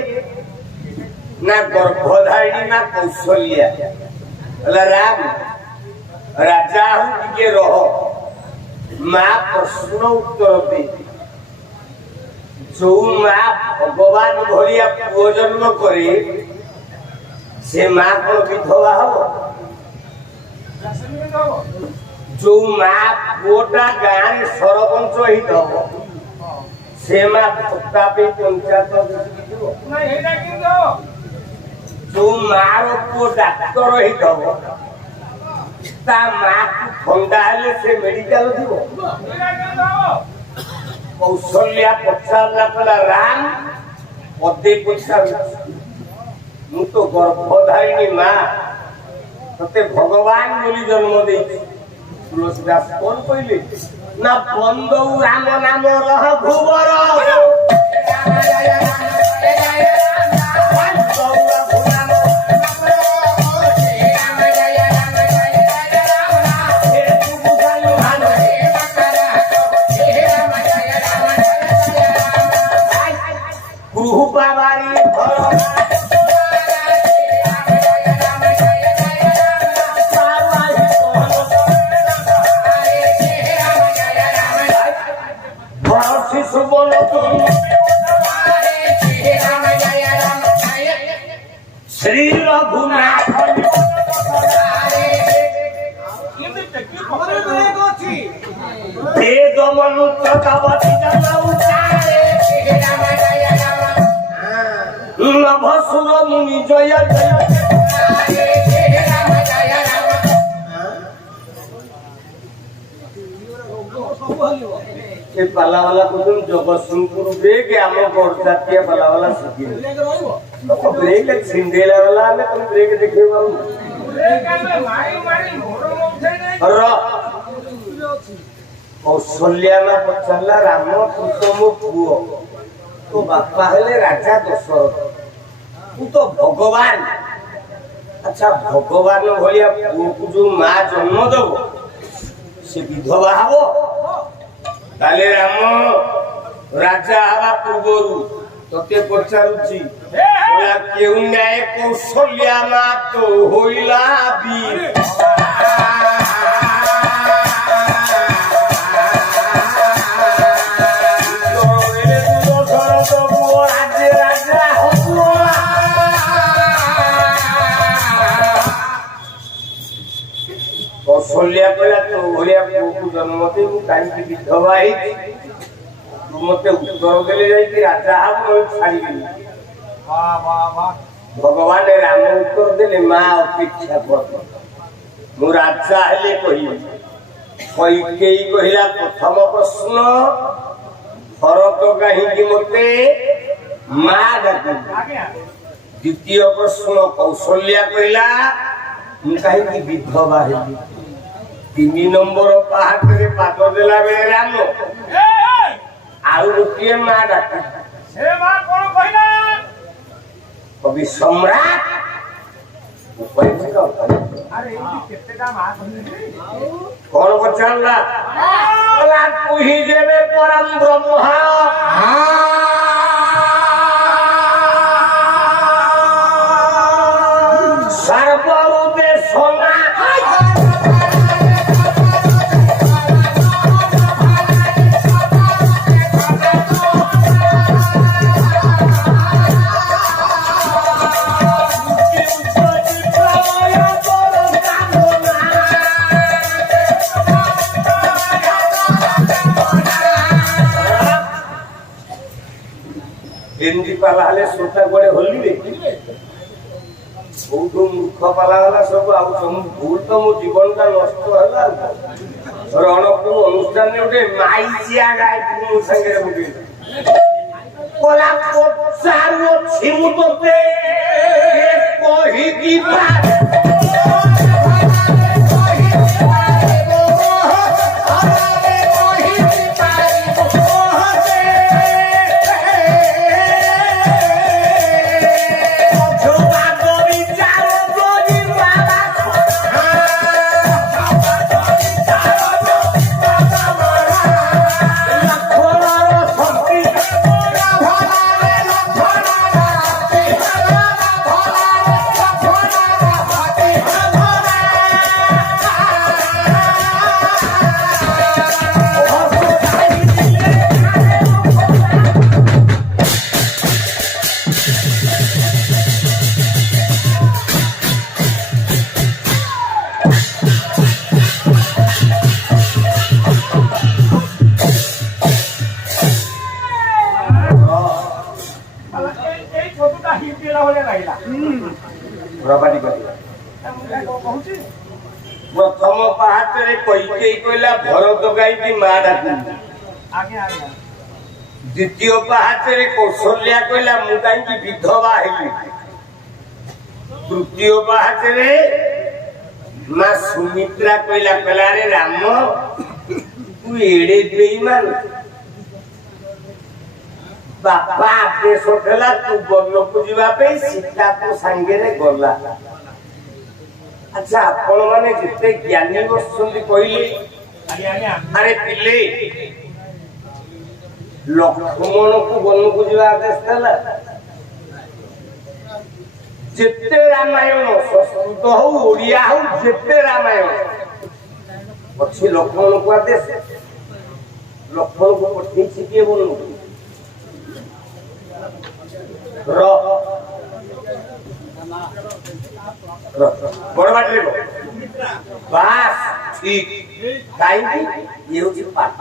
না গর্ভধারিণী মা কৌশल्या। রাম রাজা হু টিকে রহ। মা প্রশ্ন উত্তর দে। जो মা ভগবান ভলিয়া পুয় জন্ম করে সে মা কোন বিধবা হব? जो মা পুয়টা গাঁ सरपंच হইতব से माँ भक्ता पे पंचायत जो मार को डाक्तर ता माँ को ठंडा हेले से मेडिकल जीव। कौशल्या पचारा कला राम पदे पचार मु तो गर्भधारिणी माँ ते भगवान बोली जन्म दे। तुलसीदास कौन कहले ना बंदौ राम नाम रह भुवर श्री रघुनाथ वेद मनुष्य नभ सुर मुनि जय जय पाला वाला जगतसिंहपुर ब्रेक आम गड़ जातीय पाला वाला शिखी ब्रेक छिंडेला वाला हमें तुम ब्रेक देखे कौशल्या ना पचारा राम तू तो मो पुओ तो बापा हेले राजा दशरथ तू तो भगवान। अच्छा भगवान भलिया पुओ को जो माँ जन्म दब से विधवा हबो ताले राम राजा हवा पूर्वरु तते पचारुची बोला क्यों न्याय कौशल्या मा तो होइला बी कौशल्या कहला तो भलिया पुओ जन्म दे काई विधवा तू मत उत्तर देले जाई कि राजा हम छाड़ी वाह वाह वाह भगवान राम उत्तर देले मां अपेक्षा कर मु राजा हेले कहि कई कहिला प्रथम प्रश्न भरत काहे कि मते मां डाकु आगे आगे द्वितीय प्रश्न कौशल्या कहिला मु काहे कि विधवा हेली 3 नंबर पहाड़ पाद देला बेले राम आउ गोटे मां डाकु से मां कोन कहिला कवि सम्राट अरे केतेटा मां कहिली कौन बचाला बोला तू ही जेबे परम ब्रह्म सर्वउदे सोना एमजी पाला हले सोटा गोड़े होली रे बहुत मूर्ख पाला वाला सब आउ सब भूल तो मो जीवन का नष्ट होला रणपुर अनुष्ठान ने उठे माइजिया गाय मो संगे बुटी कोला कोचारो छिमु तोते कहि की बात प्रथम पहाड़ कई कहला भरत गाई की मां डाकू आगे आगे द्वितीय पहाड़ कौशल्या कहला मु कहीं विधवा हेली तृतीय पहाड़ मां सुमित्रा कहला कहला रे राम तू एड़े बेईमान बापा आदेश उठेला तू गल्लो को जीवा पे सीता को संगे रे गला अच्छा आपण माने जिते ज्ञानी बसुंदी कहले आगे आगे अरे पिले लक्ष्मण को वन को जीवा आदेश देला जिते रामायण संस्कृत हो ओडिया हो जिते रामायण अच्छी लक्ष्मण को आदेश लक्ष्मण को पठे छिके बोलू बड़ बाटे बास ठीक काई ये होची पाठ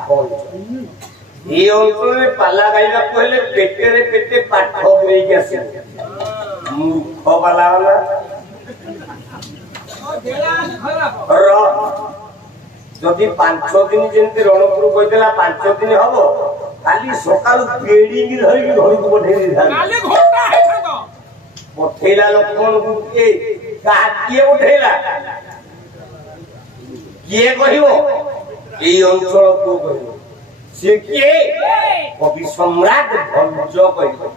ये अंतरे पाला गाइला कहले पेटे रे पेटे पाठ नै के आसे मूर्ख वाला वाला जदि 5 दिन जेंति रणपुर कइदेला 5 दिन हबो खाली सकाल बेडी की धरि घर को पठेई दिला काली घोटा है तो पठेला लक्ष्मण को के कहा किए उठेला किए कहिवो एई अंचल को कहिवो से किए कवि सम्राट भंज कहिवो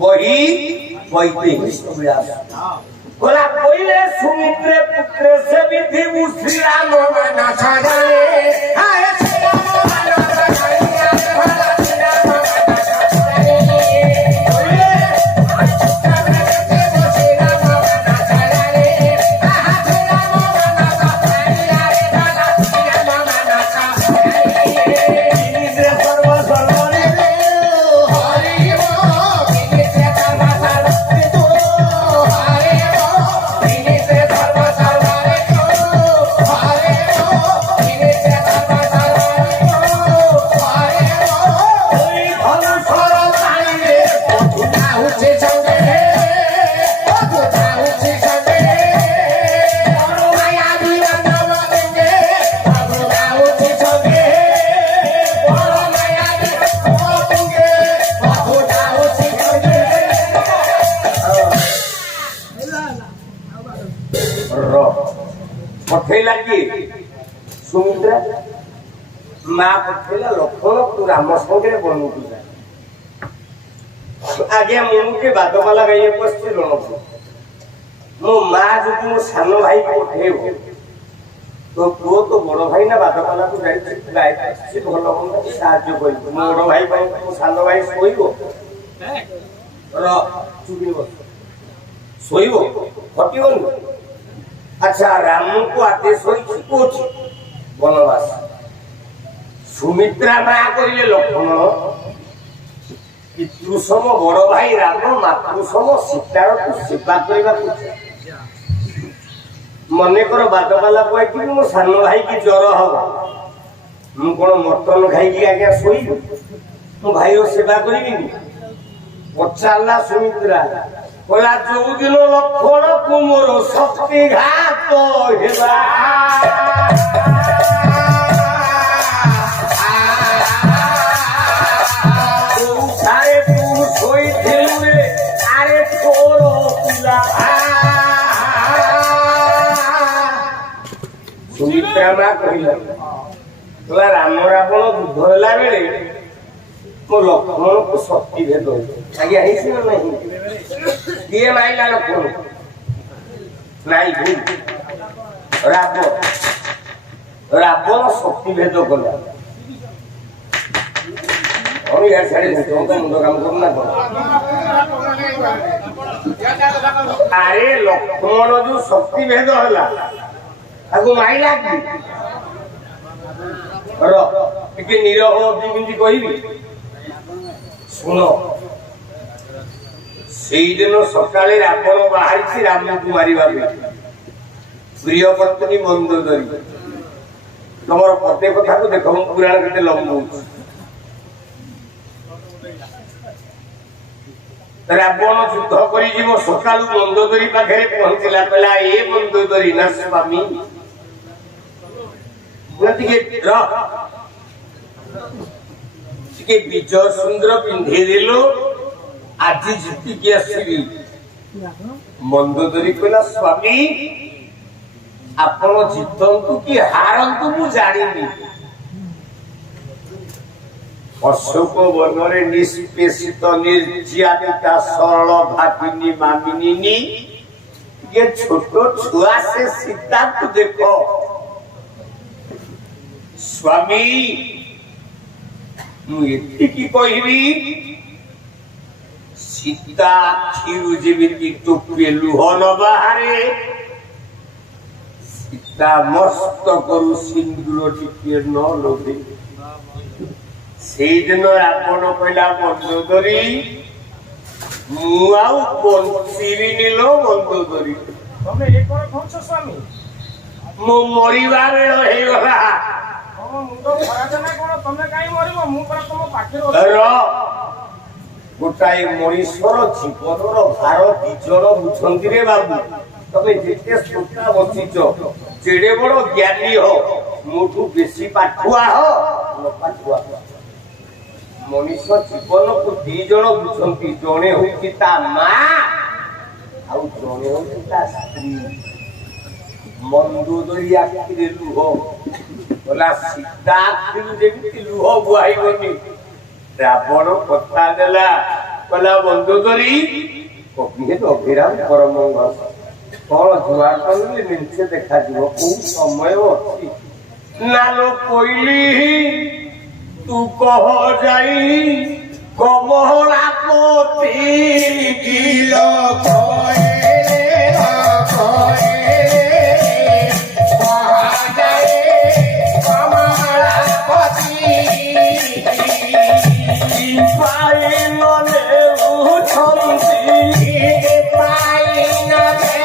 वही वैते सुविलास बोला कोइले सुमित्रे पुत्र से विधि श्री राम मना छाड़े हाय श्री राम मना छाड़े ପଠେଇଲା କିଏ? ସୁମିତ୍ରା। ମା ପଠେଇଲା ଲକ୍ଷ୍ମଣ ତୁ ରାମ ସଙ୍ଗରେ ବନକୁ ଯା। ଆଜ୍ଞା ମୁଁ ଟିକେ ବାଦପାଲା ଗାଇବାକୁ ଆସିଛି ରଣପୁର। ମୋ ମା ଯଦି ମୋ ସାନ ଭାଇକୁ ପଠେଇବ ତୋ ପୁଅ ତ ବଡ ଭାଇ ନା ବାଦପାଲାକୁ ଯାଇଛି ସେ ଭଲ ମନ୍ଦ ସାହାଯ୍ୟ କରିବ। ମୋ ବଡ ଭାଇ ପାଇଁ ମୋ ସାନ ଭାଇ ଶୋଇବ ଶୋଇବ ଘଟିବନି। ଆଚ୍ଛା ରାମକୁ ଆଦେଶ ହୋଇଛି କୋଉଠି? ବନବାସ। ସୁମିତ୍ରା ମା କହିଲେ ଲକ୍ଷ୍ମଣ ପିତୃସମ ବଡ ଭାଇ ରାମ ମାତୃସମ ସୀତାର ତୁ ସେବା କରିବାକୁ ମନେକର ବାଦବାଲା କହିକି ମୋ ସାନ ଭାଇ କି ଜ୍ୱର ହବ ମୁଁ କଣ ମଟନ ଖାଇକି ଆଜ୍ଞା ଶୋଇବି? ମୋ ଭାଇର ସେବା କରିବିନି? ପଚାରିଲା ସୁମିତ୍ରା କହିଲା ଯୋଉଦିନ ଲକ୍ଷ୍ମଣକୁ ମୋର ଶକ୍ତି ଘାତ ହେବା ସୁମିତ୍ରା ମା କହିଲା କହିଲା ରାମ ରାବଣ ଯୁଦ୍ଧ ହେଲା ବେଳେ ମୋ ଲକ୍ଷ୍ମଣକୁ ଶକ୍ତି ଭେଦ ଆଜ୍ଞା ହେଇଛି ନା ନାହିଁ? କିଏ ମାଇଲା ଲକ୍ଷ୍ମଣ? ନାଇଁ ଭୁଲ ରାବଣ ଶକ୍ତି ଭେଦ କଲା। ମୁଣ୍ଡ କାମ କରୁନା କଣ? ଆରେ ଲକ୍ଷ୍ମଣ ଯୋଉ ଶକ୍ତି ଭେଦ ହେଲା ତାକୁ ମାଇଲା କି? ଟିକେ ନିରହ କେମିତି କହିବି ଶୁଣ। ସେଇଦିନ ସକାଳେ ରାବଣ ବାହାରିଛି ରାମକୁ ମାରିବା ପାଇଁ। ପ୍ରିୟ ପତ୍ନୀ ମନ୍ଦୋଦରୀ ତମର ପଦେ କଥାକୁ ଦେଖ ମୁଁ ପୁରାଣ କେତେ ଲମ୍ବଉଛି। ରାବଣ ଯୁଦ୍ଧ କରିଯିବ ସକାଳୁ ମନ୍ଦୋଦରୀ ପାଖରେ ପହଞ୍ଚିଲା କହିଲା ଏ ମନ୍ଦୋଦରୀ ନା ସ୍ୱାମୀ ଟିକେ ବିଜୟ ସୁନ୍ଦର ପିନ୍ଧେଇ ଦେଲୁ ଆଜି ଜିତିକି ଆସିବି। ମନ୍ଦୋଦରୀ କହିଲା ସ୍ୱାମୀ ଆପଣ ଜିତନ୍ତୁ କି ହାରନ୍ତୁ ମୁଁ ଜାଣିନି। ଅଶୋକ ବନରେ ନିଷ୍ପେଷିତ ନିର୍ଯାତିତା ସରଳ ଭାବିନି ମାମିନି ये छोटो छुआ से सिद्धांत देखो स्वामी मुझे कहबी सीता आखिरु जेमिति टोपे लुह न बाहरे सीता मस्तकरु सिंदूर टिके न लोभे। सेदिन रावण कहला मन्दोदरी मुआउ बंसीबिनी लो मन्दोदरी तमे ए कोन कहछ स्वामी मो मरिबा बेल हे गला हम मुंडो खराज ना कोन तमे काई मरिबो मु पर तम पाखरे र गोटाए मनीषर जीवनर भार दिजन बुझंती रे बाबू। तमे जेते सुता बसिच जेडे बड़ ज्ञानी हो मोठू बेसी पाठुआ हो न पाठुआ मनीष जीवन को दी जन बुझंती जणे होची ता मां आउ जणे होची ता स्त्री। मंदोदरी आखिरे लुह बोला सीता आखिरे जेमिति लुह बुहाइबनी। रावण कथा देला बोला मंदोदरी कभी अभिराम परम कौन जुआर करले निचे देखा जीव को समय अछि नालो कोइली तू कह जाई कमला पोती गिलो कोएले कह जाई कमला पोती पाई नले उठंती पाई नले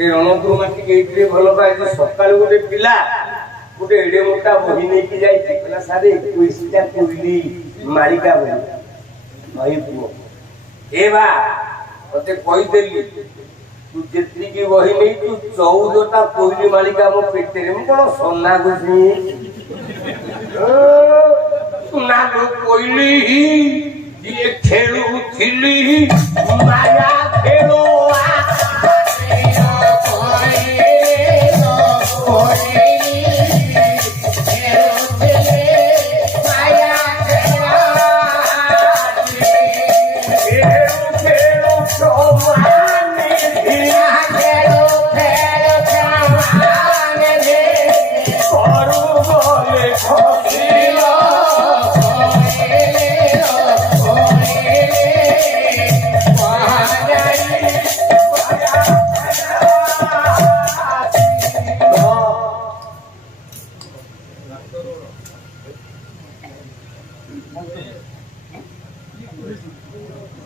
रणपुर माटी गेट्रे भल पाए सकाल गोटे पिला गोटे एडे मोटा बही नहीं कि जाई कहला सारे 21टा कोइली मालिका बही भाई पुओ ए बा ओते कहि देली तू जेत्री की बही नहीं तू 14टा कोइली मालिका मो पेटे रे कोन सोना गुसी ना लो कोइली ये खेलू थिली माया खेलो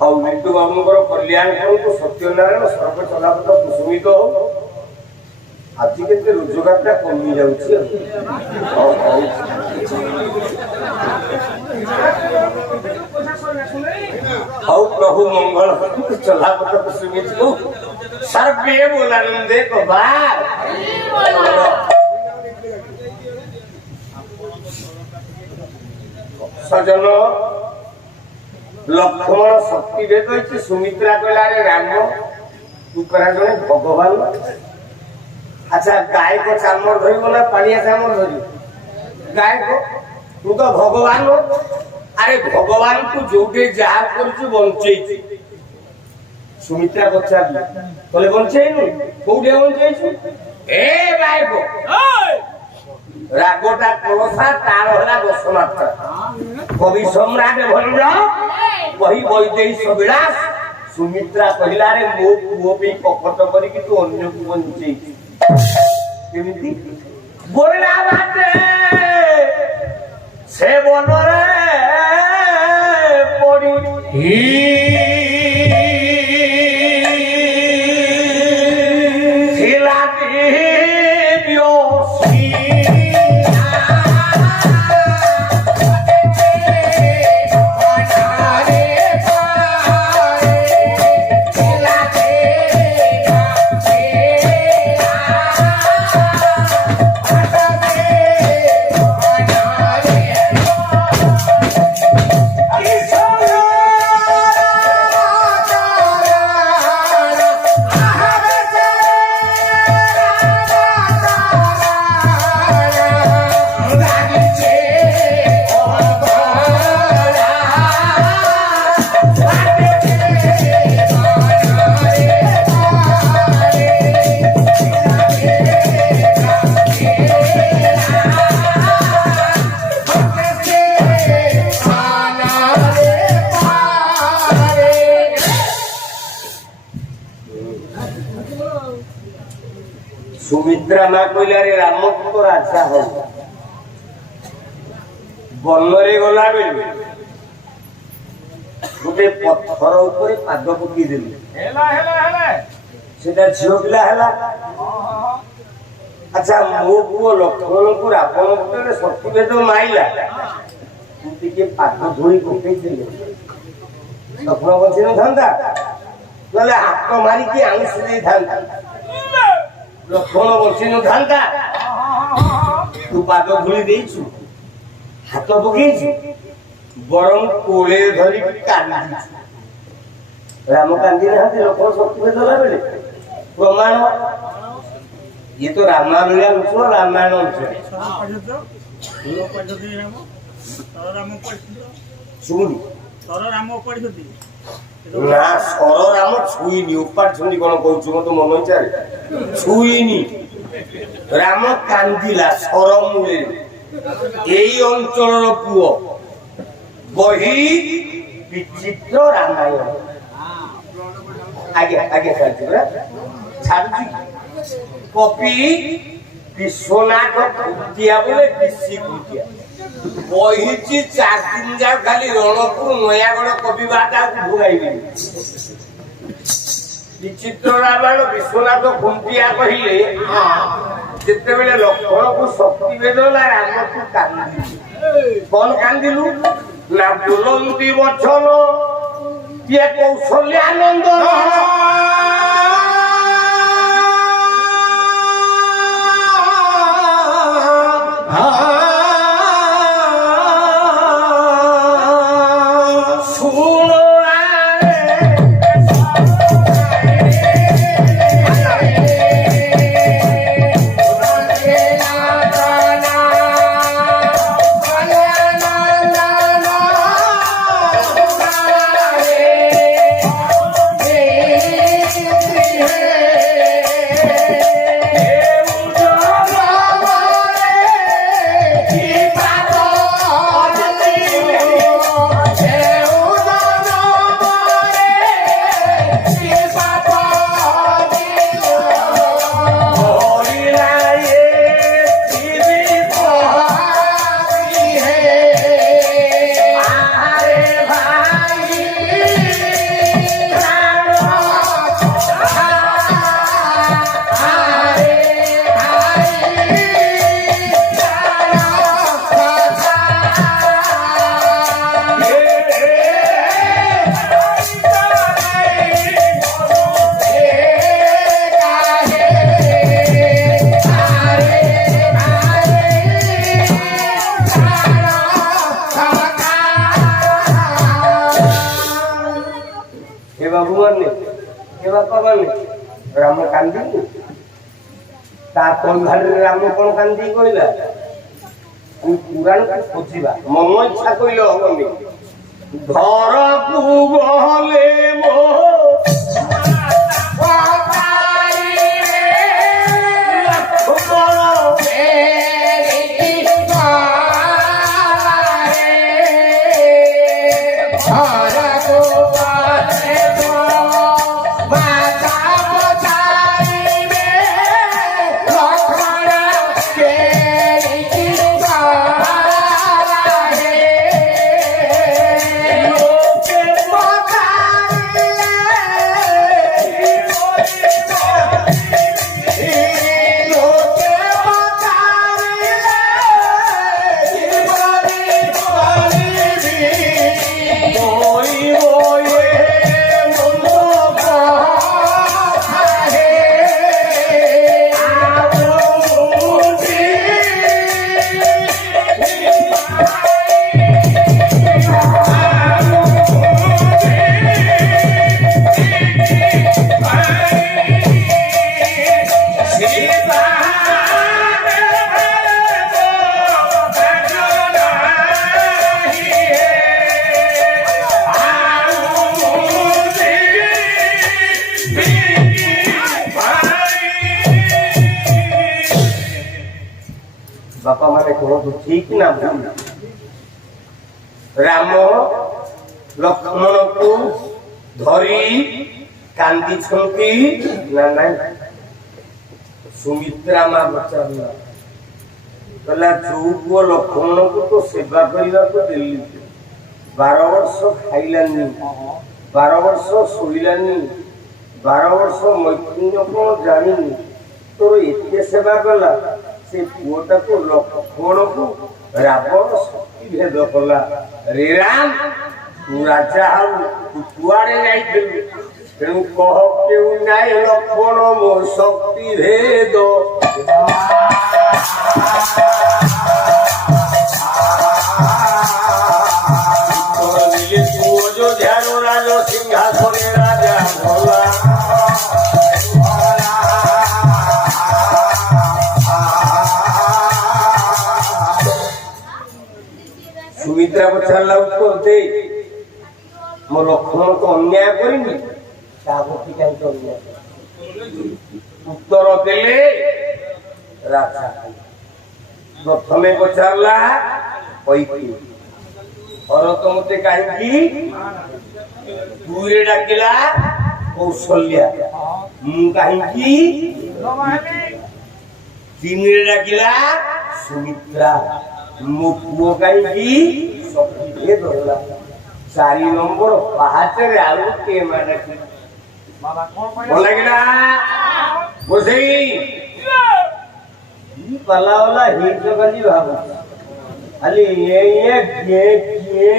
ଆଉ ବିଟୁ ବାବୁଙ୍କର କଲ୍ୟାଣ କରନ୍ତୁ ସତ୍ୟନାରାୟଣ ସର୍ବ ଚଲାପଥ କୁସୁମିତ ହଉ। ଆଜି କେତେ ରୋଜଗାରଟା କମି ଯାଉଛି ହଉ ପ୍ରଭୁ ମଙ୍ଗଳ ଚଲାପଥ କୁସୁମିତ ହଉ ସର୍ବେ ବୋଲାନନ୍ଦେ କବାର୍ ସଜନ ଲକ୍ଷ୍ମଣ ଶକ୍ତିରେ କହିଛି ସୁମିତ୍ରା କହିଲାରେ ରାମ ତୁ କରା ଜଣେ ଭଗବାନ। ଆଚ୍ଛା ଗାଈକ ଚାମର ଧରିବ ନା ପାଣିଆ ଚାମର ଧରିବ? ଗାଈକ ତୁ ତ ଭଗବାନ। ଆରେ ଭଗବାନକୁ ଯୋଉଠି ଯାହା କରୁଛୁ ବଞ୍ଚେଇଛି। ସୁମିତ୍ରା ପଚାରିଲା କହିଲେ ବଞ୍ଚେଇନୁ କୋଉଠି ବଞ୍ଚେଇଛୁ? ଏ ଗାଈକ ରାଗଟା କଳସା ତାର ହେଲା ଦଶମାତ୍ରା। କବି ସମ୍ରାଟ ଭଞ୍ଜ ବହି ବୈଦେହୀଶ ବିଳାସ ସୁମିତ୍ରା କହିଲାରେ ମୋ ପୁଅ ବି କପଟ କରିକି ତୁ ଅନ୍ୟକୁ ବଞ୍ଚେଇଛୁ। କେମିତି ବୋଲା ବାଟେ ସେ ବନରେ ପଡି ସୁମିତ୍ରା ମା କହିଲାରେ ରାମ ତୁ ରାଜା ହଉ। ବନରେ ଗଲା ବେଳେ ଗୋଟେ ପଥର ଉପରେ ପାଦ ପକେଇଦେଲି ସେଟା ଝିଅ ପିଲା ହେଲା। ଆଚ୍ଛା ମୋ ପୁଅ ଲକ୍ଷ୍ମଣଙ୍କୁ ରାବଣ ଭିତରେ ଶକ୍ତିଭେଦ ମାଇଲା ତୁ ଟିକେ ପାଦ ଧୋଇ ପକେଇଥିଲେ ଲକ୍ଷ୍ମଣ ବଞ୍ଚି ନଥାନ୍ତା? ନହେଲେ ହାତ ମାରିକି ଆଉଁସି ଦେଇଥାନ୍ତା ଲକ୍ଷ୍ମଣ ବଞ୍ଚି ନଥାନ୍ତା? ତୁ ପାଦ ଧୋଇ ଦେଇଛୁ ହାତ ପକେଇଛୁ ବରଂ କୋଳେ ଧରିକି କାନ୍ଦିଛୁ। ରାମ କାନ୍ଦି ନାହାନ୍ତି ଲକ୍ଷ୍ମଣ ଶକ୍ତିଭେଦ ହେଲା ବେଳେ ପ୍ରମାଣ ଇଏ ତ ରାମାୟଣ ଅଞ୍ଚଳ ରାମାୟଣ ଅଞ୍ଚଳ ଶୁଣୁନି ନା ସର ରାମ ଛୁଇନି ଉପାଟ ଛୁଇନି କଣ କହୁଛୁ ମତେ ମନ ଇଚ୍ଛାରେ ଛୁଇନି। ରାମ କାନ୍ଦିଲା ସର ମୂଳେ ଏଇ ଅଞ୍ଚଳର ପୁଅ ବହି ବିଚିତ୍ର ରାମାୟଣ ଆଜ୍ଞା ଆଜ୍ଞା ଚାଲିଛି ପରା ଛାଡୁଛି କପି ବିଶ୍ୱନାଥ କୃତିଆ ବୋଲେ ବିଶି କୃତିଆ ବହିଛି 4 ଦିନ ଯାକ ଖାଲି ରଣପୁର ନୟାଗଡ଼ କବି ବାଟାକୁ ଭୁଗାଇବି। ବିଚିତ୍ର ରାମାୟଣ ବିଶ୍ୱନାଥ ଖୁଣ୍ଟିଆ କହିଲେ ଯେତେବେଳେ ଲକ୍ଷ୍ମଣକୁ ଶକ୍ତିଭେଦ ହେଲା ରାମକୁ କାନ୍ଦିଲୁ। କଣ କାନ୍ଦିଲୁ ନା ବୁଲନ୍ତି ବଚନ କିଏ କୌଶଲ୍ୟାନନ୍ଦ ବାବୁ ମାନେ ଏ ବାପା ମାନେ ରାମ କାନ୍ଦିନି ତା ପରିବାରରେ ରାମ କଣ କାନ୍ଦି କହିଲା ପୁରାଣକୁ ଖୋଜିବା ମନ ଇଚ୍ଛା କହିଲେ ହବନି ଘରକୁ ଗଲେ ମୋ बापा माने कहतु ठीक ना भूल राम लक्ष्मण को धरी कांदी छंती ना नहीं सुमित्रा मां बचाला कहला जो पुओ लक्ष्मण को तो सेवा करने को दिल्ली 12 वर्ष खाइलानी 12 वर्ष सोइलानी 12 वर्ष मैथुन्य को जानिनी तोर एते सेवा कला से पुओटा को लक्ष्मण को रावण शक्ति भेद कला रे राम तू राजा तू कुआड़े जाइथिलु तेणु कह केउ नाई लक्ष्मण मो शक्ति भेद पुओ जो ध्यान राज सिंहासने राजा भोला सुमित्रा पचारा उत्तर दे मो लक्ष्मण तो अन्याय करेंगे उत्तर देले राजा प्रथमे पचारा भरत मते कहीं दूरे डाकिला कौशल्या मु कहीं तीन डाकिला सुमित्रा मो पुओ कहीं शक्ति धरला 4 नंबर पाहाचरे आलू के माने बोला गला बोसई ई पला वाला ही तो गली बाबू अली ये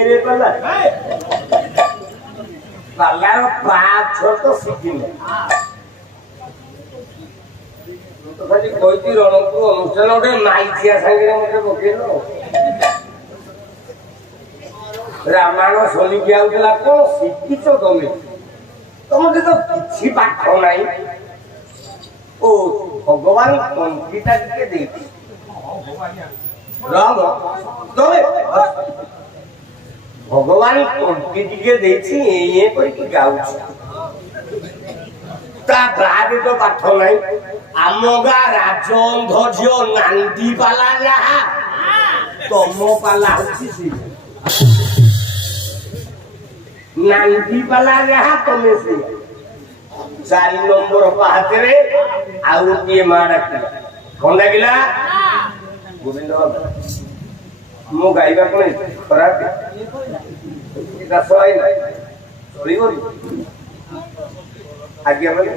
रे पला पलार पाँच छोड़ तो सीखिले तो खाली कोइती रणपुर अनुष्ठान गोटे माइकिया संगे मते पकेलो रामायण शनि आउला कौन शिखिच तमें तुमके तो किसी पाठ नाई ओ भगवान कंठीटा के देती राम तमे भगवान कंठी टिके देती ये करके गाउछ ता बाद तो पाठ नाई आमगा राजन धज्य नांदी पाला रहा तम पाला होची नांदी पाला रहा तमे से 4 नंबर पाहाचरे आउ के माडा कोन लागिला गोविंद मो गाइबा कोन खराब दास आई ना सॉरी गोरी आज्ञा बोले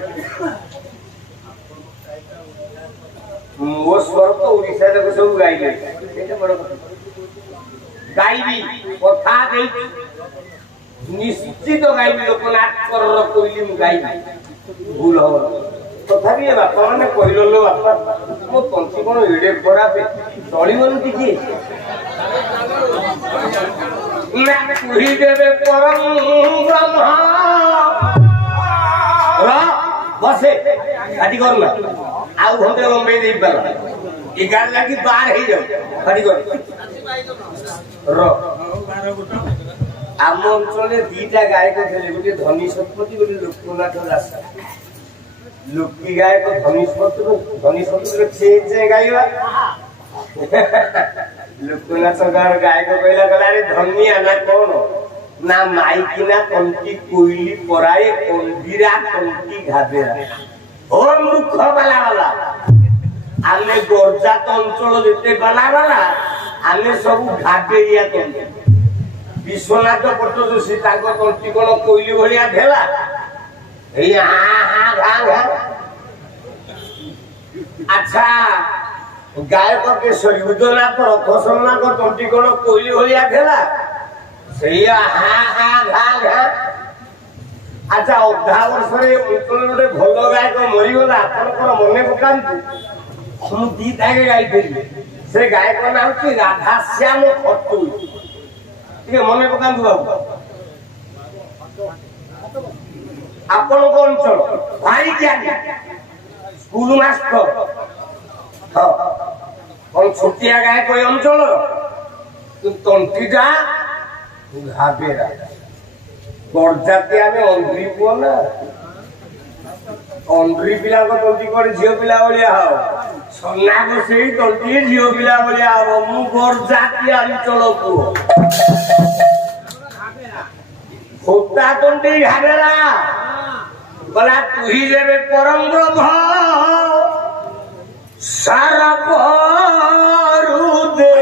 मो स्वर तो उड़ीसा तक सब गाइले एते बड़ गाइबी कथा दे निश्चित गाइबी लोकनाथ कर कोइली मु गाइबी भूल हो तथापि बापा माने कहिलो लो बापा मो पंची कोन एडे खराब चली गनु टिकी ना पुरी देवे परम ब्रह्मा बसे खाटी कर ना आउ घंटे लंबे दे पाला 11 लागी 12 हे जाओ खाटी कर रो आम अंचल दीटा गायक थे गोटे धनी शतपथी गोटे लोकनाथ दास लोकी गायक धनी शतपथी चेंज गाइबा लोकनाथ गायक कहला गला रे धनी आना कौन ना माइकी ना कंटी कोइली पराए कंदीरा कंटी घाबेरा ओ मुख बाला बाला आमे गोरजात अंचल जेते बाला बाला आमे सब घाबेरिया कंटी विश्वनाथ पट्टदोषी ताको कंटी कोन कोइली भलिया भेला ए हा हा घा घा अच्छा गायक केशरी उदयनाथ रथसन्ना को कंटी कोन कोइली भलिया भेला सेया हा हा घा घा अच्छा 18 वर्ष रे मुतल गोटे भलो गायक मरि गला आपनकर मने पकांतु हम गीत आगे गाइथि से गायक नाम कि राधा श्याम खट्टू ठीक मने पकांतु बाबू आपन को अंचल भाई ज्ञानी स्कूल मास्टर हां कोन छुटिया गायक ओय अंचल तंटीटा घाबेरा गरजाती आमे अंड्री पुओ ना अंड्री पिला को तंटी कर झियो पिला बलिया हो सन्ना को सेई तंटी झियो पिला बलिया हो मु गरजाती अंचल पुओ होता तंटी घाबेरा बला तुही जेबे परम ब्रह्म सारा परू दे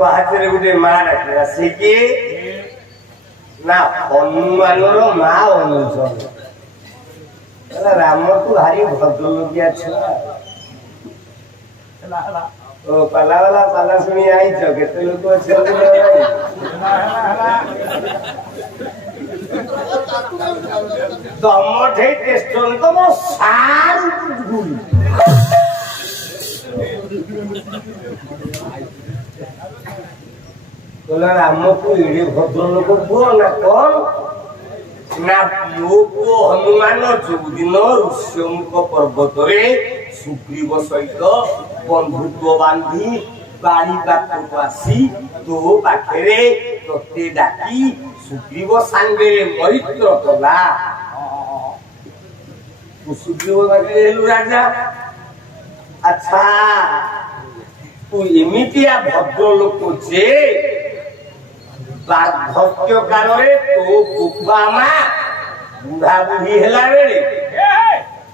पाहाचरे गुटे मा डाकिला से कि ना हनुमानर मा अनुज राम तू भारी भद्रलोकिया छुआ ओ पाला वाला पाला सुनी आई छ केते लोक छ तमठे टेस्टन तो मो सार गुल बोला राम को एड़े भद्र लोक पुओ ना कौन ना लोक हनुमान चौदिन ऋष्यमुख पर्वत रे सुग्रीव सहित बंधुत्व बांधी बाड़ी पाखक आसी तो पाखे तोते डाकी सुग्रीव सांगे मैत्र कला सुग्रीव हेलु राजा अच्छा तू एमितिया भद्र लोक जे बार्धक्य कालरे तो बुबा मा बुढ़ा बुढ़ी हेला बेले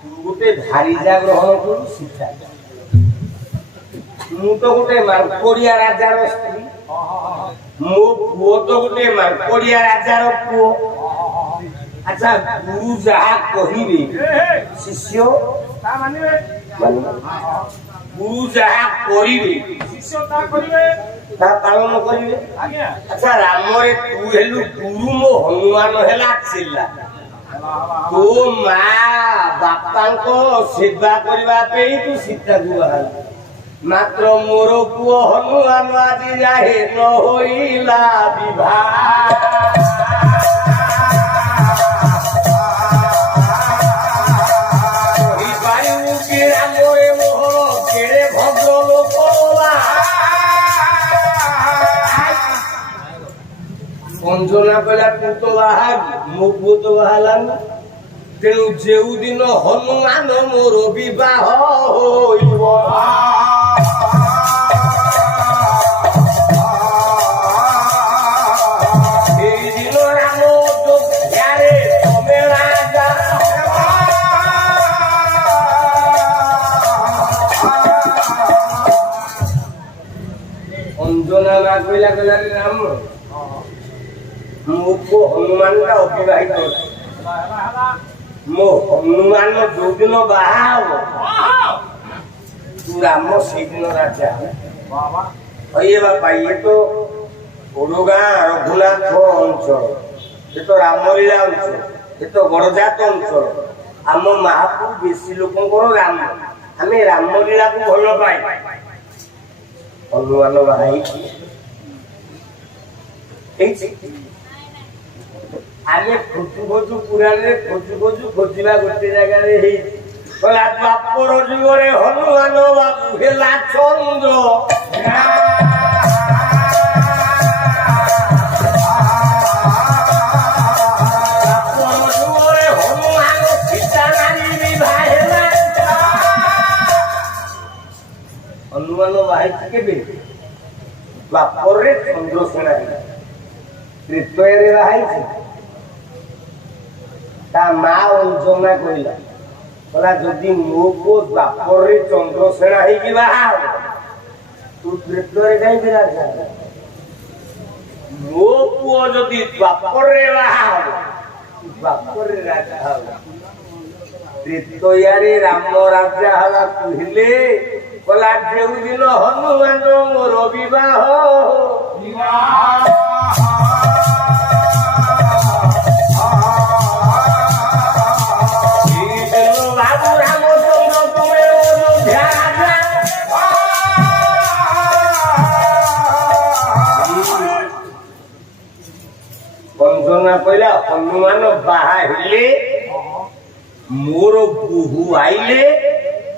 तू गोटे भारीजा ग्रहण कर शिक्षा मु तो गोटे मार्कोड़िया राजार स्त्री मो पुओ तो गोटे मार्कोड़िया राजार पुओ अच्छा गुरु जहा कहिबे शिष्य ता मानिबे গুরু যাহা করিবে শিষ্য তা করিবে তা পালন করিবে। আজ্ঞা আচ্ছা রামরে তু হেলু গুরু মো হনুমান হেলা ছিলা তো মা বাପାଙ୍କ ସେବା କରିବା ପାଇଁ ତୁ ସୀତାକୁ ବାହାରିଲୁ ମାତ୍ର ମୋର ପୁଅ ହନୁମାନ ଆଜି ଯାଏ ନ ହୋଇଲା ବିବାହ କହିପାରିବୁ କି ରାମରେ ମୋହର କେଡ଼େ ଭଦ୍ର ଲୋକ ଅଞ୍ଜନା କହିଲା ତୁ ତ ବାହାରୁ ମୋ ପୁଅ ତ ବାହାରିଲାନି ତେଣୁ ଯେଉଁଦିନ ହନୁମାନ ମୋର ବିବାହ ହୋଇବ ସେଇଦିନ ରାମ ଅଯୋଧ୍ୟାରେ ତମେ ରାଜା ଅଞ୍ଜନା ମା କହିଲା କହିଲା ରାମ ମୋ ପୁଅ ହନୁମାନଟା ଅବିବାହିତ ଅଛି ମୋ ହନୁମାନ ଯୋଉଦିନ ବାହା ହବ ତୁ ରାମ ସେଇଦିନ ରାଜା ଇଏ ବାପା ଇଏ ତ ଓଡଗାଁ ରଘୁନାଥ ଅଞ୍ଚଳ ଏ ତ ରାମଲୀଳା ଅଞ୍ଚଳ ଏ ତ ଗଡ଼ଜାତ ଅଞ୍ଚଳ ଆମ ମହାପୁର ବେଶୀ ଲୋକଙ୍କର ରାମ ଆମେ ରାମଲୀଳାକୁ ଭଲ ପାଇ ହନୁମାନ ବାହା ହେଇଛି ଆମେ ଖୋଜୁ ଖୋଜୁ ପୁରାଣରେ ଖୋଜିବା ଗୋଟେ ଜାଗାରେ ହେଇଛି କହିଲା ବାପର ଯୁଗରେ ହନୁମାନ ବାବୁ ହେଲା ଚନ୍ଦ୍ର ବାପର ଯୁଗରେ ହନୁମାନ ସୀତା ନାରୀ ବିବାହ ହେଲା ହନୁମାନ ବାହାଇଛି କେବେ ବାପରରେ ଚନ୍ଦ୍ରସେନା ହେଲା ତ୍ରେତୟାରେ ବାହାଇଛି ତା ମା ଅଞ୍ଜନା କହିଲା ଯଦି ମୋ ପୁଅ ଦ୍ୱାପରରେ ଚନ୍ଦ୍ରସେନା ହେଇକି ବାହା ହବ ତୁ ତ୍ରେତୟାରେ କାହିଁକି ରାଜା ମୋ ପୁଅ ଯଦି ଦ୍ୱାପରରେ ବାହା ହବ ତୁ ଦ୍ୱାପରରେ ରାଜା ହବ ତ୍ରେତୟାରେ ରାମ ରାଜା ହେଲା କହିଲେ କହିଲା ଯେଉଁଦିନ ହନୁମାନ ମୋର ବିବାହ ଅଞ୍ଜନା କହିଲା ହନୁମାନ ବାହା ହେଲେ ମୋର ବୋହୂ ଆଇଲେ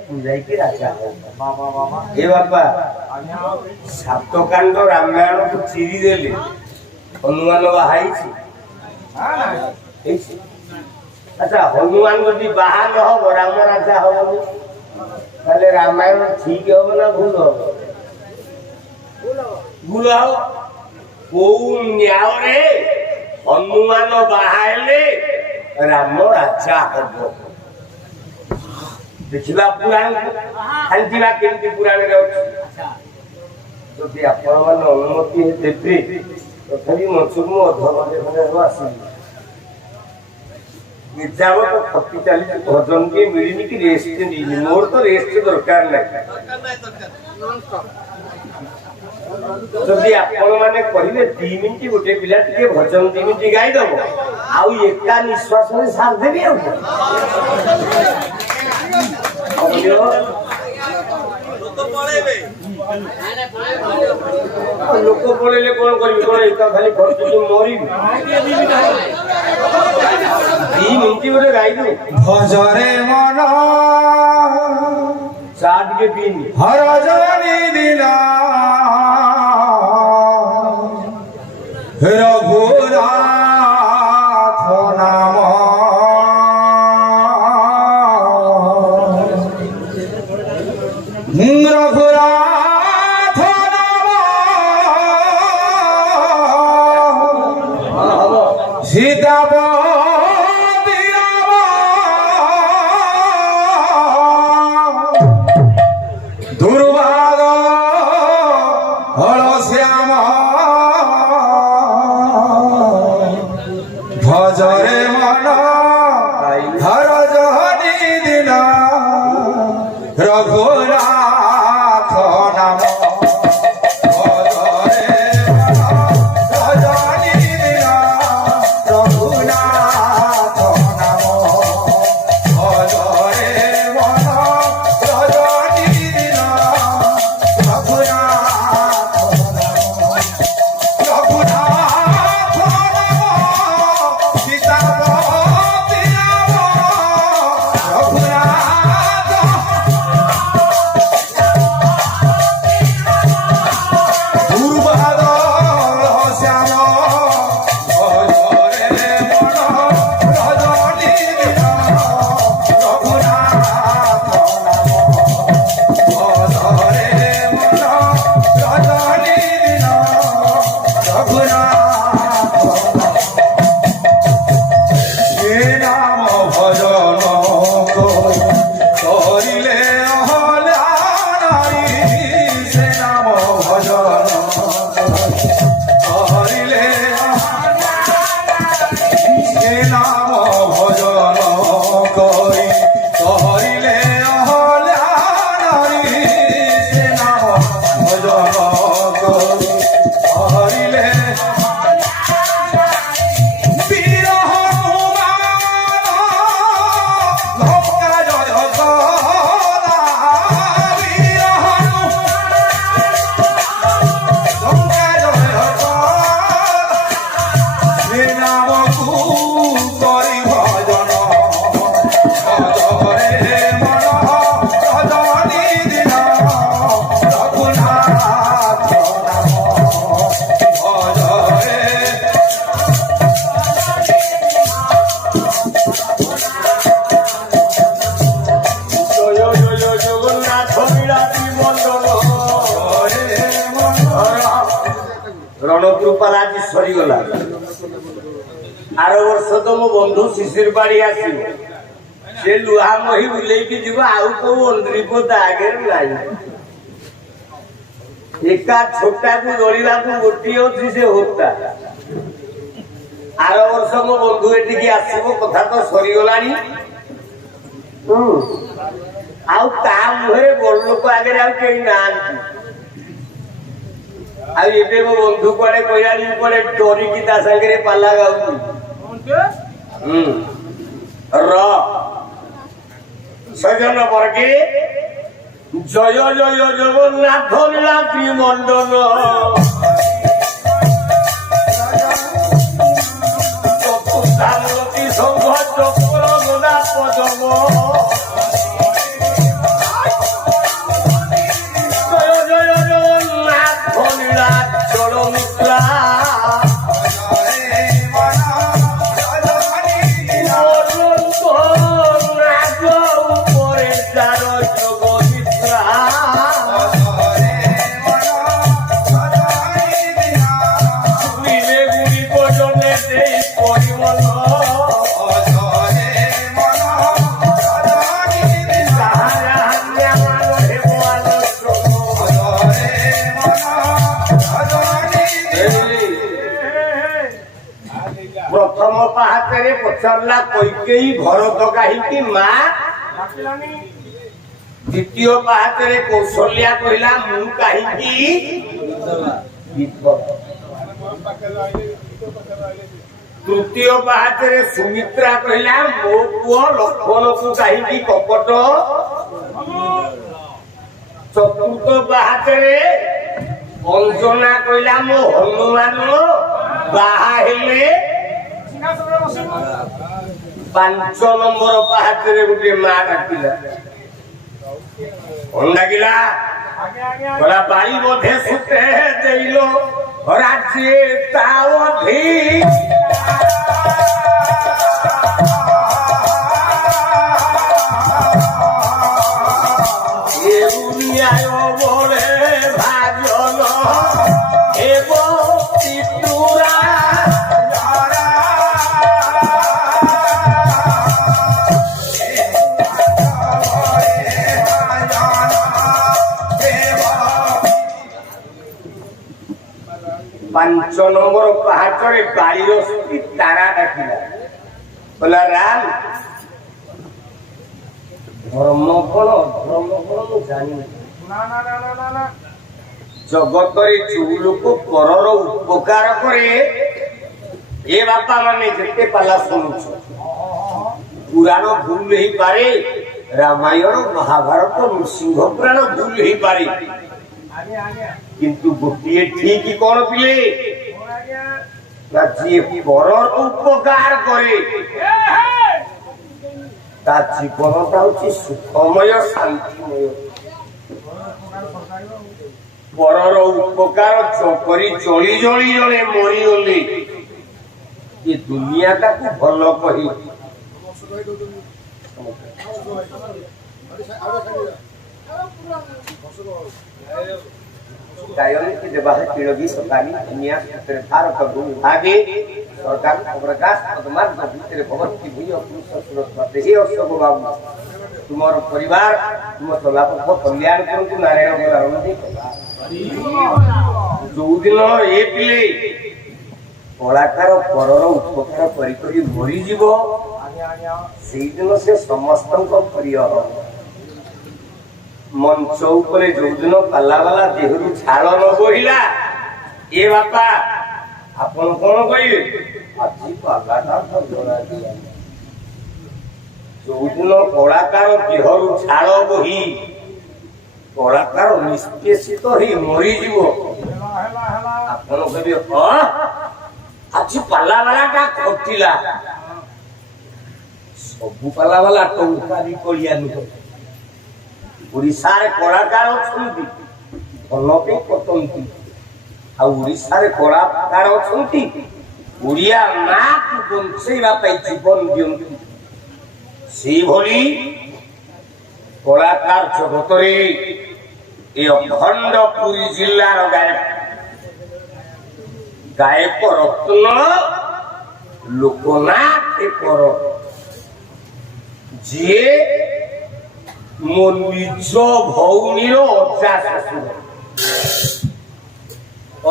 ତୁ ଯାଇକି ରାଜା ଏ ବାପା ସାତକାଣ୍ଡ ରାମାୟଣକୁ ଚିରି ଦେଲେ ହନୁମାନ ବାହା ହେଇଛି ଆଚ୍ଛା ହନୁମାନ ଯଦି ବାହା ନ ହବ ରାମ ରାଜା ହବନି ତାହେଲେ ରାମାୟଣ ଠିକ ହବ ନା ଭୁଲ ହବ ଭୁଲ ହବ କୋଉ ନ୍ୟାୟରେ ହନୁମାନ ବାହା ହେଲେ ରାମ ରାଜା ହବ ଦେଖିବା ପୁରାଣ ଖାଲିଯିବା କେମିତି ପୁରାଣରେ ଅଛି ଯଦି ଆପଣ ମାନେ ଅନୁମତି ଦେବେ ତଥାପି ମଞ୍ଚକୁ ମୁଁ ଅଧଘଣ୍ଟେ ଖଣ୍ଡେ ଆସିବି ନିଜାବତ ଖଟି ଚାଲିଛି ଭଜନ ଟିକେ ମିଳିନି କି ରେଷ୍ଟ ନେଇନି ମୋର ତ ରେଷ୍ଟ ଦରକାର ନାହିଁ ଯଦି ଆପଣ ମାନେ କହିବେ 2 ମିନିଟ ଗୋଟେ ପିଲା ଟିକେ ଭଜନ 2 ମିନିଟ ଗାଇଦବ ଆଉ ଏକା ନିଶ୍ୱାସରେ ସାରିଦେବି ଆଉ ଲୋକ ପଳେଇଲେ କଣ କରିବି କଣ ଏକା ଖାଲି ଖର୍ଚ୍ଚ ମରିବି 2 ମିନିଟ ଗୋଟେ ଗାଇଦେବି ଭଜରେ ମନ ଚା ଟିକେ ପିଇନି ହରଜନି ଦିନ ରଘୁନାଥ ନାମ ରଘୁନାଥ ନାମ ସୀତାବ দুর্বাগ হলশ্যাম ভজরে মন হর জহনি দিন রঘুনাথ রণপ্রপাল আজ সরিগলা আর বর্ষ তো মো বন্ধু শিশির বাড়ি আসিব সে লুহা মহি বুলেইকি যাব আউ কেউ অন্দ্রিপদ আগে নাই একা ছোটাକୁ ଦଳିବାକୁ ଗୋଟିଏ ଅଛି ସେ ହୋତା ଆର ବର୍ଷ ମୋ ବନ୍ଧୁ ଏଠିକି ଆସିବ କଥା ତ ସରିଗଲାଣି ଆଉ ତା ମୁହଁରେ ବଡ ଲୋକ ଆଗରେ ଆଉ କେହି ନାହାନ୍ତି ଆଉ ଏବେ ମୋ ବନ୍ଧୁ କୁଆଡେ କହିଲାଣି କୁଆଡେ ଡରିକି ତା ସାଙ୍ଗରେ ପାଲା ଗାଉଛି ର ସଜନ ବର୍ଗେ জয় জয় জগন্নাথ রাত্রি মন্ডল চতুর্ধারতী সংঘ চক্র গোদা পদম জয় জয় জগন্নাথ লীলার চর মিত্রা প্রথম পাহাচরে পচারা কৈকেয়ী ভরত কাহিকি মা দ্বিতীয় পাহাচরে কৌশল্যা কহিলা মু কাহিকি তৃতীয় পাহাচরে সুমিত্রা কহিলা মো পুଅ লক্ষ্ମণକୁ কাহিকি কপট চতুর্থ পাহাচরে অঞ্জনা কহিলা মো হনুমান বাহা হেলে ପାଞ୍ଚ ନମ୍ବର ପାହାଚରେ ଗୋଟେ ମା ଡାକିଲା କଣ ଡାକିଲା ଗଲା ବାଇ ବୋଧେ ସୁତେ ଦେଇଲ ରାଜ୍ୟ ତା ଅଧି বলে ভাজন এবং চিতুরা ପାଞ୍ଚ ନମ୍ବର ପାହାଚରେ ବାଳିର ସ୍ତ୍ରୀ ତାରା ଡାକିଲା କହିଲା ରାମ ଧର୍ମ କଣ ମୁଁ ଜାଣିନି ଜଗତରେ ଯୋଉ ଲୋକ ପରର ଉପକାର କରେ ଏ ବାପା ମାନେ ଯେତେ ପାଲା ଶୁଣୁଛ ପୁରାଣ ଭୁଲ ହେଇପାରେ ରାମାୟଣ ମହାଭାରତ ନୃସିଂହ ପୁରାଣ ଭୁଲ ହେଇପାରେ କିନ୍ତୁ ଗୋଟିଏ ଠିକ କଣ ପିଲେ ନା ଯିଏ ପରର ଉପକାର କରେ ତା ଜୀବନଟା ହଉଛି ସୁଖମୟ ଶାନ୍ତିମୟ ପରର ଉପକାର କରି ଜଳି ଜଳି ଜଣେ ମରିଗଲେ ଏ ଦୁନିଆଟାକୁ ଭଲ କହି गायन की देवाह तिलगी सतानी दुनिया तेरे भारत भूमि भागे सरकार प्रकाश पदमार भीतर भगवत की भूमि पुरुष सुरक्षाते हे अशोक बाबू तुमर परिवार तुम सलापथ कल्याण करतु नारायण नारायण जो दिन ए पिले कलाकार परर उपकार करी करी मरी जीव सेई दिन से समस्त प्रिय मंच उपरे जो दिन पाला वाला देहरु छाल न बोहिला ए बापा आपण कोन कहिबे আজি पालाटा जणा दिया जो दिन कलाकार देहरु छाल बोही कलाकार निष्पेषित ही मरी जीवो आपण कहिबे আজি पाला वालाटा खटिला सबु पाला वाला टंकारी कलिया नु ओडिशार कलाकार अछंती भल पे कटंती आ ओडिशार कलाकार अछंती ओडिया मां को बंचेबा पई जीवन दियंती सेई भली कलाकार जगतरे ए अखंड पुरी जिल्लार गायक ଗାୟକ ରତ୍ନ ଲୋକନାଥ କର ଯିଏ ମୋ ନିଜ ଭଉଣୀର ଅଜା ଶ୍ୱଶୁର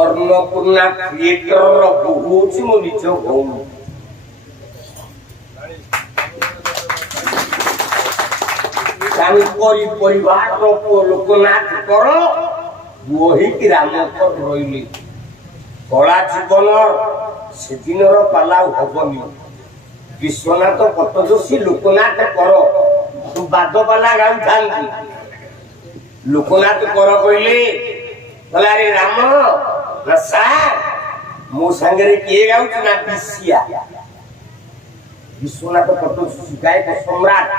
ଅନ୍ନପୂର୍ଣ୍ଣା କ୍ରିଏଟରର ବୋହୂ ହଉଛି ମୋ ନିଜ ଭଉଣୀ। ତାଙ୍କରି ପରିବାରର ପୁଅ ଲୋକନାଥଙ୍କର ପୁଅ ହେଇକି ରାମଙ୍କର ରହିଲେ। କଳା ଜୀବନ ସେଦିନର ପାଲା ଆଉ ହବନି। ବିଶ୍ୱନାଥ ପଟ୍ଟଯୋଶୀ ଲୋକନାଥ କର ବାଦ ପାଲା ଗାଉଥାନ୍ତି। ଲୋକନାଥ କର କହିଲେ ଆରେ ରାମ ନା ସାର୍ ମୋ ସାଙ୍ଗରେ କିଏ ଗାଉଛି ନା ବିଶିଆ। ବିଶ୍ୱନାଥ ପଟ୍ଟଯୋଶୀ ଗାୟକ ସମ୍ରାଟ।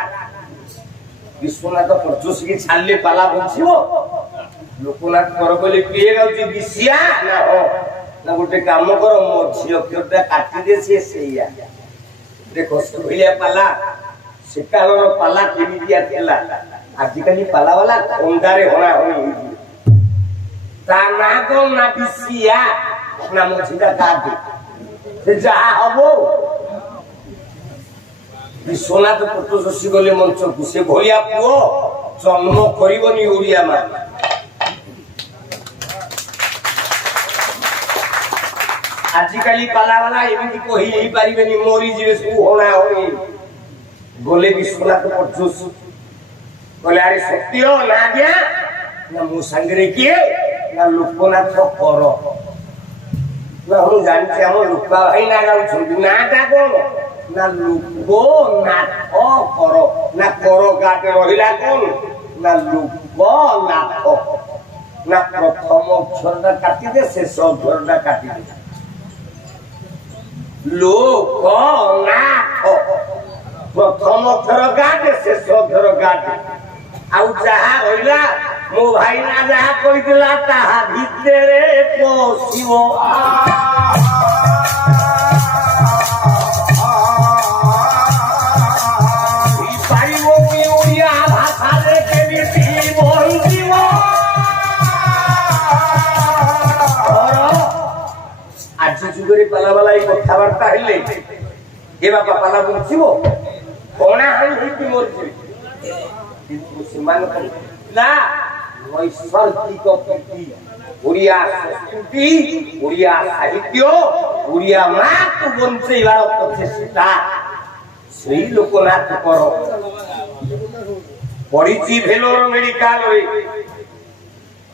ବିଶ୍ୱନାଥ ପଟ୍ଟଯୋଶୀ ଛାଡ଼ିଲେ ପାଲା ବଞ୍ଚିବ। ଲୋକନାଥ କର କହିଲେ କିଏ ଗାଉଛି ବିଶିଆ ନା ହଁ ନା ଗୋଟେ କାମ କର ମୋ ଝିଅ ଅକ୍ଷରଟା କାଟିଦେ ସିଏ ସେଇଆ। ଦେଖ ସେଭଳିଆ ପାଲା ସେ କାଳର ପାଲା କେମିତିଆ ଥିଲା। ଆଜିକାଲି ପାଲା ବାଲା ଖଣ୍ଡାରେ ହଣା ହଣି ହେଇଯିବ। ତା ନା କଣ ନା ବିଶିଆ ନା ମଝିଟା କାଟେ ସେ ଯାହା ହବ। ବିଶ୍ୱନାଥ ପଟ୍ଟଯୋଶୀ ଗଲେ ମଞ୍ଚକୁ। ସେ ଭଳିଆ ପୁଅ ଜନ୍ମ କରିବନି ଓଡିଆ ମା। ଆଜିକାଲି ପାଲାବାଲା ଏମିତି କହି ହେଇପାରିବେନି ମରିଯିବେ ସବୁ ହଣା ହଣି। ଗଲେ ବିଶ୍ୱନାଥ ପଟ୍ଟଯୋଶୀ କହିଲେ ଆରେ ସତ୍ୟ ନା ଆଜ୍ଞା ନା ମୋ ସାଙ୍ଗରେ କିଏ ନା ଲୋକନାଥ କର। ନା ମୁଁ ଜାଣିଛି ଆମ ଲୋକା ଭାଇ ନା ଗାଉଛନ୍ତି। ନାଟା କଣ ନା ଲୋକନାଥ କର ନା କର ଗାଟେ ରହିଲା କଣ ନା ଲୋକନାଥ ନା ପ୍ରଥମ ଅକ୍ଷରଟା କାଟିଦେ ଶେଷ ଅକ୍ଷରଟା କାଟିଦେ ଲୋକନାଥ। ପ୍ରଥମ ଅକ୍ଷର ଗାଟେ ଶେଷ ଅକ୍ଷର ଗାଟେ ଆଉ ଯାହା ରହିଲା ମୋ ଭାଇ ନା ଯାହା କହିଥିଲା ତାହା ଭିତରେ ପଶିବ। ପାରିବ କି ଓଡ଼ିଆ ଭାଷାରେ କେମିତି ବଞ୍ଚିବ। ଆଜି ଯୁଗରେ ପାଲାବାଲା ଏଇ କଥାବାର୍ତ୍ତା ହେଲେ ଏ ବାପା ପାଲା ବଞ୍ଚିବ କଣା ହେଇକି ମରିଯିବେ। କିନ୍ତୁ ସେମାନଙ୍କ ନା ନୈସର୍ଗିକ ପ୍ରୀତି ଓଡ଼ିଆ ସଂସ୍କୃତି ଓଡ଼ିଆ ସାହିତ୍ୟ ଓଡ଼ିଆ ମାକୁ ବଞ୍ଚେଇବାର ପ୍ରଚେଷ୍ଟା ସେଇ ଲୋକନାଥ କର ପଢିଛି ଭେଲୋର ମେଡିକାଲରେ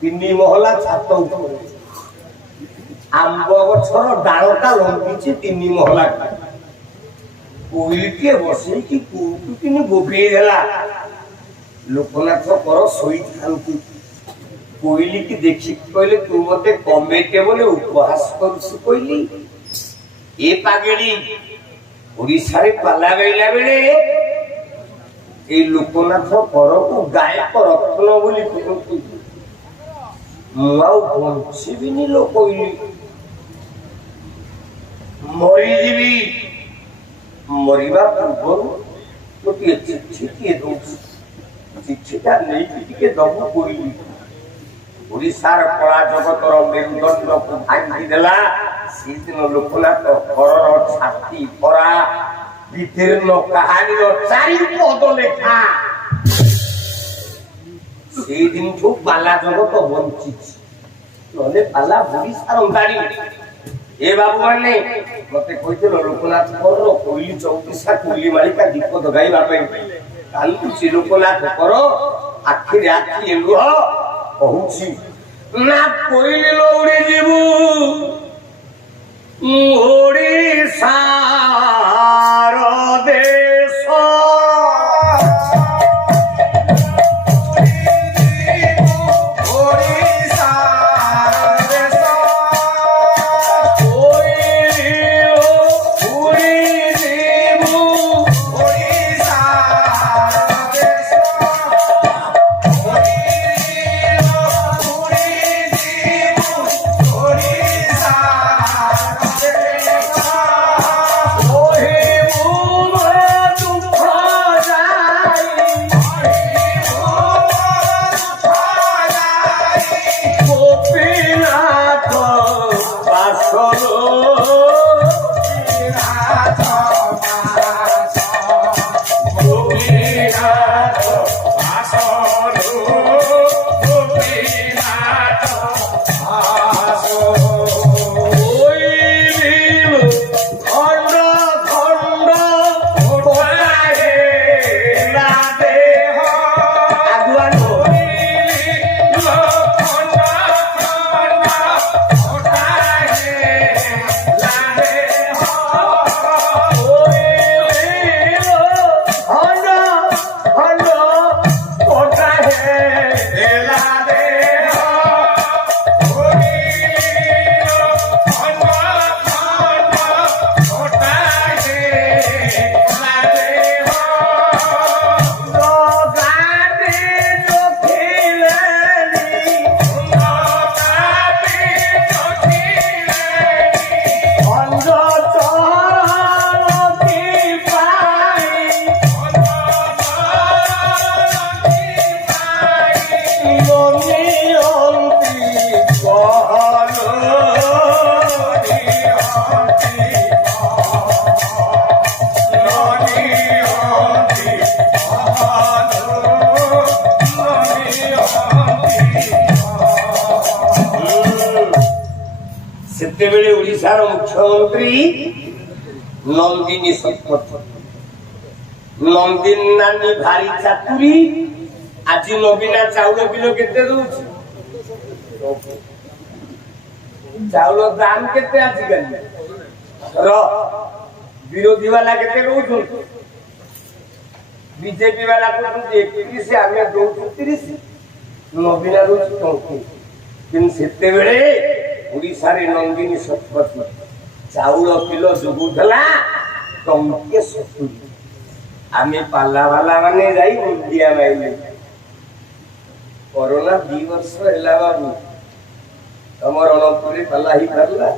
3 ମହଲା ଛାତ ଉପରେ ଆମ୍ବ ଗଛର ଡାଳଟା ଲମ୍ବିଛି 3 ମହଲା। କୋଇଲିଟିଏ ବସେଇକି କୁଟୁକିନି ବୋବେଇ ଦେଲା। ଲୋକନାଥ କର ଶୋଇଥାନ୍ତି। କୋଇଲିକି ଦେଖିକି କହିଲେ ତୁ ମତେ କମେଇଟେ ବୋଲି ଉପହାସ କରୁଛୁ କହିଲି। ଏ ପାଗେଳି ଓଡ଼ିଶାରେ ପାଲା ଗାଇଲା ବେଳେ ଏଇ ଲୋକନାଥ କରକୁ ଗାୟକ ରତ୍ନ ବୋଲି କୁହନ୍ତି। ମୁଁ ଆଉ ବଞ୍ଚିବିନି ଲୋ କହିଲି ମରିଯିବି। ମରିବା ପୂର୍ବରୁ ଗୋଟିଏ ଚିଠିଟିଏ ଦଉଛି। ଚିଠିଟା ନେଇକି ଟିକେ ଦବୁ କହିଲି। ଓଡ଼ିଶାର କଳା ଜଗତର ମେରୁଦଣ୍ଡକୁ ଭାଙ୍ଗି ଦେଲା ସେଦିନ ଲୋକନାଥ କରର ଛାତି ଭରା ବିଦୀର୍ଣ୍ଣ କାହାଣୀର 4 ପଦ ଲେଖା। ସେଇଦିନଠୁ ପାଲା ଜଗତ ବଞ୍ଚିଛି ନହେଲେ ପାଲା ବୁଡ଼ି ସାରନ୍ତାଣି। ଏ ବାବୁ ମାନେ ମତେ କହିଥିଲ ଲୋକନାଥ କର କୋଇଲି ଚୌତିଶା କୋଇଲି ମାଳିକା ଗୀତ ଗାଇବା ପାଇଁ କାନ୍ଦୁଛି ଲୋକନାଥ କର ଆଖିରେ ଆଖି ଲୁହ କହୁଛି ନା କୋଇଲି ଉଡି ଯିବୁ ଓଡ଼ିଶାର ଦେଶ। ସେତେବେଳେ ଓଡ଼ିଶାର ମୁଖ୍ୟମନ୍ତ୍ରୀ ନନ୍ଦିନୀ ଶତପଥୀ। ନନ୍ଦିନୀ ନାନୀ ଭାରି ଚାତୁରୀ। ଆଜି ନବୀନା ଚାଉଳ କିଲୋ କେତେ ଦଉଛି? ଚାଉଳ ଦାମ କେତେ ଆଜିକାଲି? ବିରୋଧୀ ବାଲା କେତେ କହୁଛନ୍ତି? ବିଜେପି ବାଲା କହୁଛନ୍ତି 31, ଆମେ ଦଉଛୁ 30, ନବୀନା ଦଉଛି 34। କିନ୍ତୁ ସେତେବେଳେ ଓଡ଼ିଶାରେ ନନ୍ଦିନୀ ଶତପଥୀ ଚାଉଳ କିଲୋ ଯୋଗୁଥିଲା ଟଙ୍କେ 70। ଆମେ ପାଲା ବାଲା ମାନେ ଯାଇ ମୁଣ୍ଡିଆ ମାଇଲେ। କରୋନା 2 ବର୍ଷ ହେଲା ବାବୁ, ତମ ରଣପୁରରେ ପାଲା ହେଇପାରିଲା?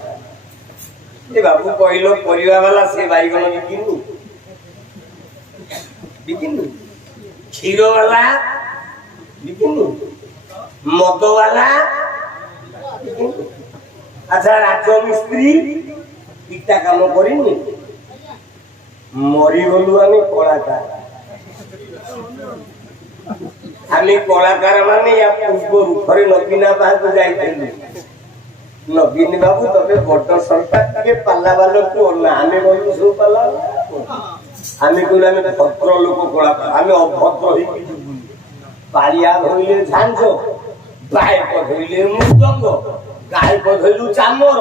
ଏ ବାବୁ କହିଲ ପରିବା ବାଲା ସେ ବାଇଗଣ ବିକିନୁ, କ୍ଷୀର ବାଲା ବିକିନୁ, ମଦ ବାଲା ବିକିନୁ। ଆଚ୍ଛା ରାଜମିସ୍ତ୍ରୀ ଇଟା କାମ କରିନି? ମରିଗଲୁ ଆମେ କଳାକାର। ଆମେ କଳାକାର ମାନେ ୟା ପୂର୍ବରୁ ଥରେ ନବୀନା ପାଖକୁ ଯାଇଥିଲୁ। ନବୀନ ବାବୁ ତମେ ବଡ ସରକାର, ଟିକେ ପାଲା ବାଲାକୁ ଓହ୍ଲା। ଆମେ କହିଲୁ ସବୁ ପାଲା ଆମେ କହିଲୁ ଆମେ ଭଦ୍ର ଲୋକ କଳାକାର, ଆମେ ଅଭଦ୍ର ହେଇକି ଯିବୁ। ପାଳିଆ ଧରିଲେ ଝାଞ୍ଜ, ଗାୟକ ଧରିଲେ ମୃଦଙ୍ଗ, ଗାୟକ ଧରିଲୁ ଚାମର,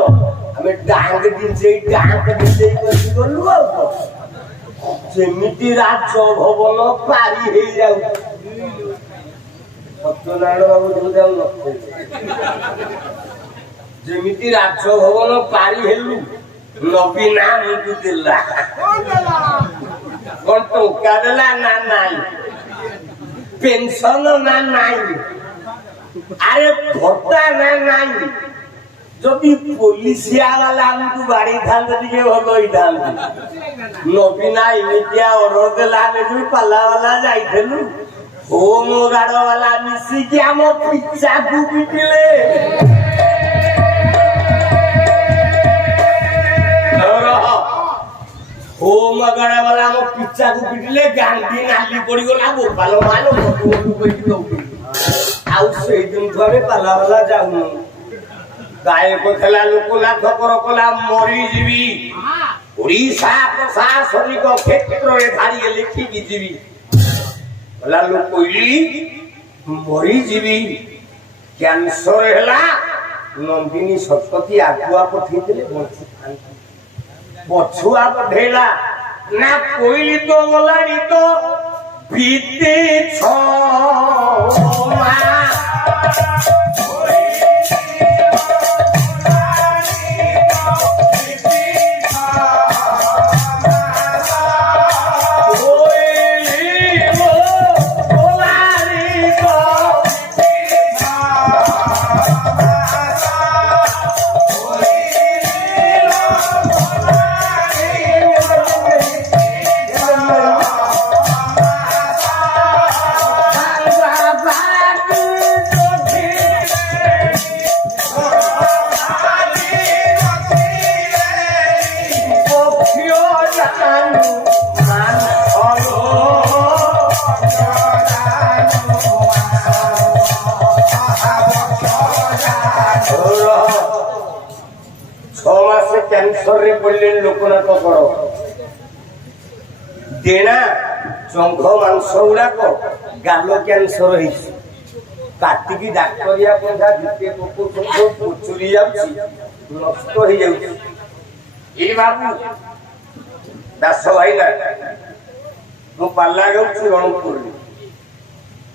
ଆମେ ଡାଙ୍ଗ ଦିଞ୍ଚେଇ କରିକି ଗଲୁ। ଆଉ ଯେମିତି ରାଜଭବନ ପାରି ହେଇଯାଉଛି। ସତ୍ୟନାରାୟଣ ବାବୁ ଯୋଉ ନଥିଲେ, ଯେମିତି ରାଜଭବନ ପାରି ହେଲୁ, ନବୀନା ଆମକୁ ଦେଲା। କଣ ଟଙ୍କା ଦେଲା ନା ନାଇଁ? ପେନସନ ନା ନାଇଁ? ଆରେ ଭତ୍ତା ନା ନାଇଁ? ଯଦି ପୋଲିସିଆ ବାଲା ଆମକୁ ବାଡେଇଥାନ୍ତେ ଟିକେ ଭଲ ହେଇଥାନ୍ତେ। ନବୀନା ଏମିତିଆ ଅର୍ଡର ଦେଲା, ଆମେ ଯୋଉ ପାଲା ବାଲା ଯାଇଥିଲୁ, ହୋମ ଗାର୍ଡ ବାଲା ମିଶିକି ଆମ ପିଚାକୁ ପିଟିଲେ। ହୋମ ଗାର୍ଡ ବାଲା ଆମ ପିଚାକୁ ପିଟିଲେ, ଗାନ୍ଧୀ ନାଲି ପଡିଗଲା। ଗୋପାଳ ମାନ ଆଉ ସେଇଦିନଠୁ ଆମେ ପାଲା ବାଲା ଯାଉନୁ। ଗାୟକ ଥିଲା ଲୋକନାଥ କଲା ମରିଯିବି, ଓଡ଼ିଶା ପ୍ରଶାସନିକ କ୍ଷେତ୍ରରେ ଧାରିଏ ଲେଖିକି ଯିବି। କହିଲା ଲୋକ କହିଲି ମରିଯିବି, କ୍ୟାନ୍ସର ହେଲା। ନନ୍ଦିନୀ ଶତପଥୀ ଆଗୁଆ ପଠେଇଥିଲେ ବଞ୍ଚିଥାନ୍ତି, ପଛୁଆ ପଠେଇଲା ନା। କୋଇଲି ତ ଗଲାଣି ତ ବିତେ କ୍ୟାନ୍ସରରେ ପଡ଼ିଲେ ଲୋକନାଥ କର ଡେଣା ଜଙ୍ଘ ମାଂସ ଗୁଡାକ ଗାଲ କ୍ୟାନ୍ସର ହେଇଛି। କାଟିକି ଡାକ୍ତରିଆ ପଇସା ଯେତେ ପକଉଛନ୍ତି ପଚୁରି ଯାଉଛି, ନଷ୍ଟ ହେଇଯାଉଛି। ଏ ବାବୁ ଦାସ ଭାଇନା, ମୁଁ ପାଲା ଯାଉଛି ରଣପୁରରେ।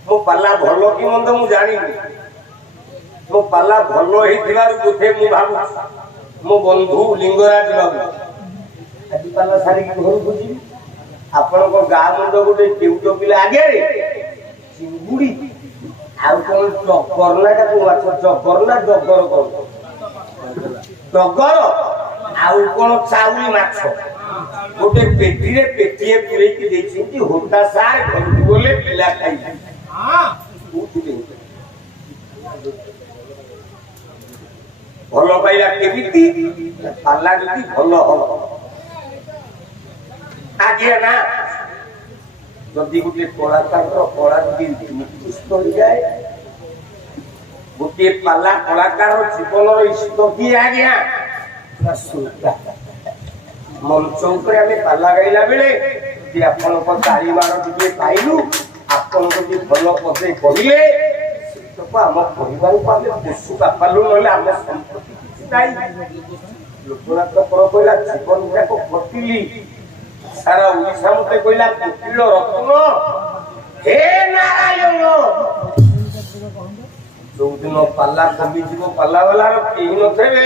ମୋ ପାଲା ଭଲ କି ମନ୍ଦ ମୁଁ ଜାଣିନି। ମୋ ପାଲା ଭଲ ହେଇଥିବାରୁ ବୋଧେ ମୁଁ ଭାବୁଛି ମୋ ବନ୍ଧୁ ଲିଙ୍ଗରାଜ ବାବୁ ଆଜି ପାଲା ସାରିକି ଘରକୁ ଯିବି। ଆପଣଙ୍କ ଗାଁ ମୁଣ୍ଡ ଗୋଟେ କେଉଟ ପିଲା ଆଗରେ ଚିଙ୍ଗୁଡି ଆଉ କଣ ଟଗର ନା ମାଛ, ଟଗର ନା ଡଗର, କଣ ଟଗର ଆଉ କଣ ଚାଉଳି ମାଛ ଗୋଟେ ପେଟିରେ ପେଟିଏ ପୁରେଇକି ଦେଇଛନ୍ତି। ହୋଟା ସାର ଘରକୁ ଗଲେ ପିଲା ଖାଇବେ। ଭଲ ପାଇବା କେମିତି? ପାଲା ଯଦି ଭଲ ହବ। ଆଜ୍ଞା ନା, ଯଦି ଗୋଟେ କଳାକାରର କଳା ଯଦି ନିକୃଷ୍ଟ ହେଇଯାଏ, ଗୋଟିଏ ପାଲା କଳାକାର ଜୀବନର ଇଷ୍ଟ କିଏ? ଆଜ୍ଞା ମଞ୍ଚ ଉପରେ ଆମେ ପାଲା ଗାଇଲା ବେଳେ ଯଦି ଆପଣଙ୍କ ଚାରିବାର ଟିକେ ପାଇଲୁ ଆପଣ ଯଦି ଭଲ ପଦେ କହିଲେ ସେତକ ଆମ ପରିବାରକୁ ଆମେ ପୋଷୁ ପାପାଲୁ ନହେଲେ ଆମ ସମ୍ପତ୍ତି କିଛି ନାହିଁ। ଲୋକନାଥ ପର କହିଲା ଜୀବନ ଯାକ ଖଟିଲି ସାରା ଓଡ଼ିଶା ମତେ କହିଲା କୋକିଳ ରତ୍ନ ହେ ନାରାୟଣ। ଯୋଉଦିନ ପାଲା କମିଯିବ ପାଲା ବାଲାର କେହି ନଥିବେ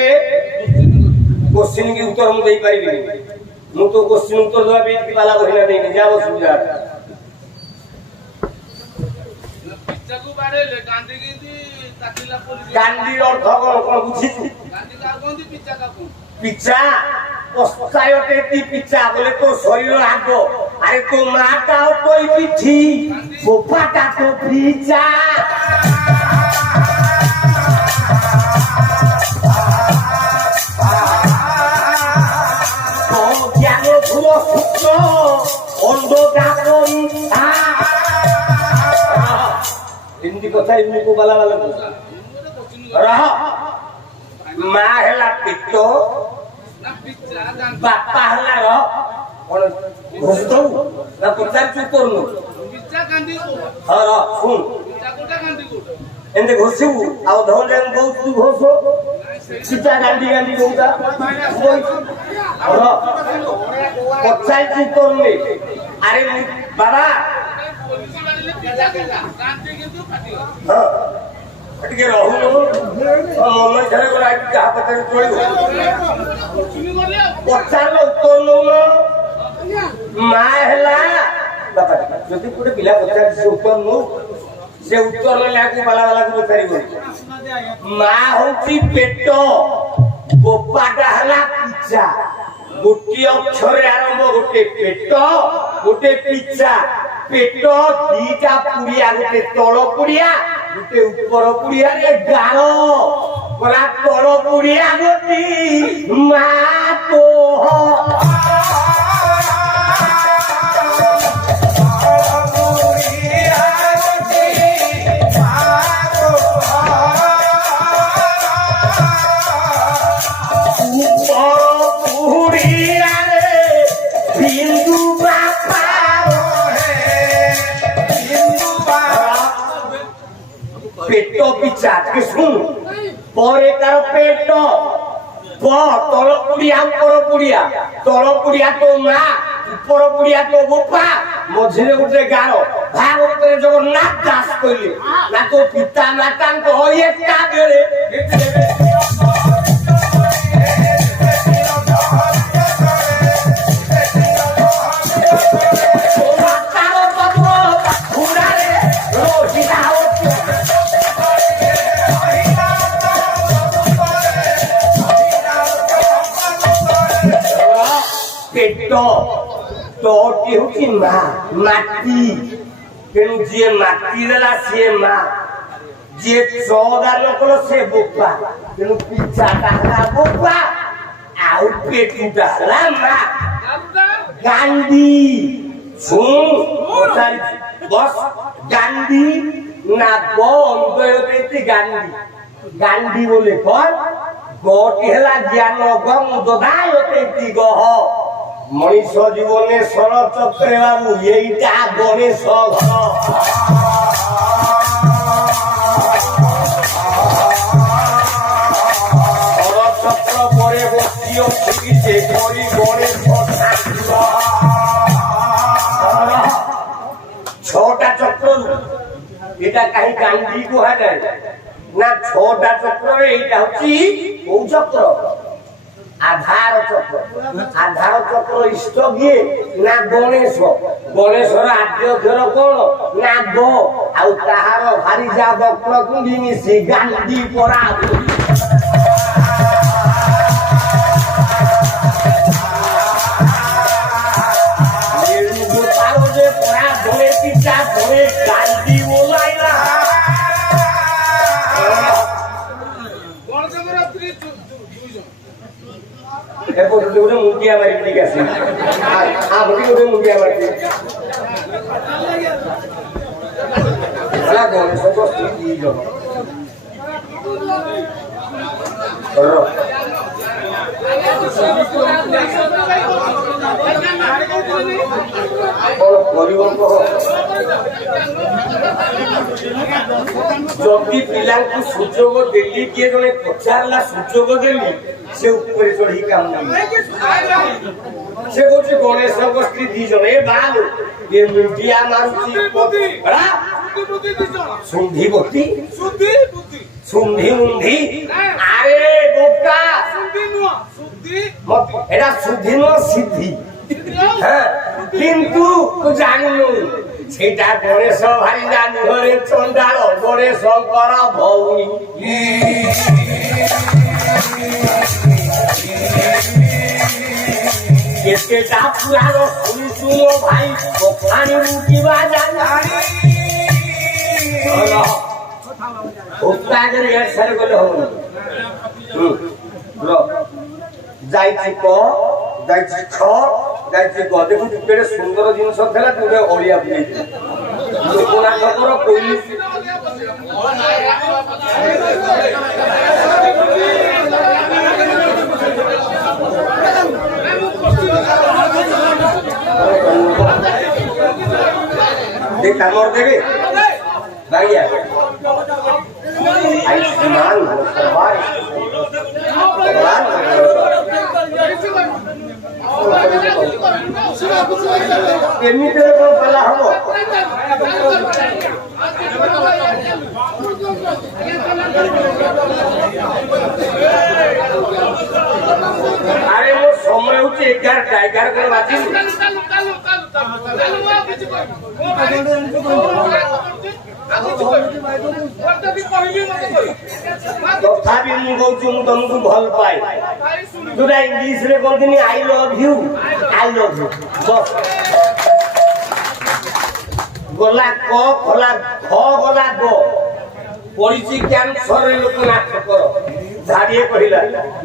କୋଶ୍ଚିନ୍ କି ଉତ୍ତର ମୁଁ ଦେଇପାରିବିନି। ମୁଁ ତ କୋଶ୍ଚିନ୍ ଉତ୍ତର ଦେବା ପାଇଁ ପାଲା କହିଲା ଦେଇନି ଯାବ ସୁବିଧା ଗାନ୍ଧୀର ଅର୍ଥ କଣ କଣ ବୁଝିଛୁ? ପିଚା পস্তায়তে তি পিচা বলে তো শরীর আগ আরে তো মাটাও তোই পিঠি বোপাটা তো পিচা তো জ্ঞান ধুলো সূত্র অন্ধকার হিন্দি কথা এমনি বালা বালা রহ মা হেলা পিত্ত বাপা হেলা রহ কোন ঘুষ দউ না পচার চুপ করনু হ্যাঁ রহ শুন এতে ঘুষিবু আও ধন যেন দউ তুই ঘুষ সিটা গান্ডি গান্ডি দউতা রহ পচার চুপ করনু আরে বাবা হ্যাঁ ଟିକେ ରହୁନୁ ମନ ଇଚ୍ଛାରେ ଗଲା ଯାହା ପଚାରେ ଚଳିବ ପଚାରିଲ ଉତ୍ତର ନଉନ ମା ହେଲା ବାପା ଯଦି ଗୋଟେ ପିଲା ପଚାରେ ସେ ଉତ୍ତର ନଉ ସେ ଉତ୍ତର ନେଲେ ଆକୁ ବାଲା ବାଲାକୁ ପଚାରିବ ମା ହଉଛି ପେଟ ବୋପାଟା ହେଲା ପିଚା ଗୋଟିଏ ଅକ୍ଷରରେ ଆରମ୍ଭ ଗୋଟେ ପେଟ ଗୋଟେ ପିଚା পেট দুইটা পুড়িয়া গোটে তল পুড়িয়া গোটে উপর পুড়িয়া রে গাল পরা তল পুড়িয়া গতি মা তো পেট পিচা কে শুন পরে কার পেট প তল পুড়িয়া উপর পুড়িয়া তল পুড়িয়া তো না উপর পুড়িয়া তো বোপা মঝিরে উঠে গাল ভাগবতের জগন্নাথ দাস কইলে না তো পিতা মাতাঙ্ক হইয়ে তা বেড়ে পেট তোটি হচ্ছে মা মাটি তেমন যে মাটি দেলা সে মা যে চৌদার লোকল সে বোপা তেমন পিছাটা হলা বোপা আউ পেটুটা হলা মা গান্ধী শুন বস গান্ধী না গন্ধয়তে গান্ধী গান্ধী বলে কর গটি হেলা জ্ঞান গম দদায়তে গহ মনীষ জীবনে শরচক্রে বাবু এইটা গণেশ ঘর শরচক্র পরে বসিও ফিরিছে করি গণেশ ছটা চক্র এটা কাহি গান্ধী কুহা যায় না ছটা চক্র এইটা হচ্ছে কোন চক্র আধার চক্র আধার চক্র ইষ্ট গিয়ে না গণেশ গণেশর আদ্য অক্ষর কোন না গ আউ তাহার ভারি যা বক্র কুণ্ডি মিশি গান্ধী পড়া পড়া ধরে পিতা ধরে গান্ধী বলাই না এরপর ওটা মুরগি আমার ঠিক আছে আপনি ওটা মুরগি আমার গণেশ দিয়ে যাব ଯଦି ପିଲାଙ୍କୁ ସୁଯୋଗ ଦେଲି କିଏ ଜଣେ ପଚାରିଲା ସୁଯୋଗ ଦେଲି ସେ ଉପରେ ଚଢି କାମ ସେ କହୁଛି ଗଣେଶଙ୍କ ସ୍ତ୍ରୀ 2 ଜଣ ଏ ବାଲ ଏ ମୁଣ୍ଡିଆ ମାରୁଛି ସୁନ୍ଧିବତୀ ସୁନ୍ଧି ମୁନ୍ଧି ଆରେ ବୋକା এটা শুদ্ধি নয় সিদ্ধি হ্যাঁ কিন্তু জানিনু সেটা গণেশ ভারি জানি ঘরে চন্ডাল গণেশ করা ভৌনি কেটেটা পুরানো শুনি শুনো ভাই ওখানে রুটিবা জানি ওটাকে এর গেলে হবে যাইছি ক যাইছি ছ যাইছি গ দেখুন কেড়ে সুন্দর জিনিস লা তুই ওড়িয়া বুঝেছি কোনা খবর কইলি দেখ কামর দেবে ভাইয়া আইসমান সবাই এমনিতে বলা হব আরে মোর সময় হচ্ছে 11টা 11 করে বাজি তথাপি ମୁଁ କହୁଛି ମୁଁ ତମକୁ ଭଲ ପାଏ ଯୋଉଟା ଇଂଲିଶରେ କହନ୍ତିନି ଆଇ ଲଭ୍ ୟୁ ବସ୍ ଗଲା କ ଖୋଲା ଖ ଗଲା ଗ ପଡିଛି କ୍ୟାନ୍ସରରେ ଲୋକ ନାଟ କର ଧାଡ଼ିଏ କହିଲା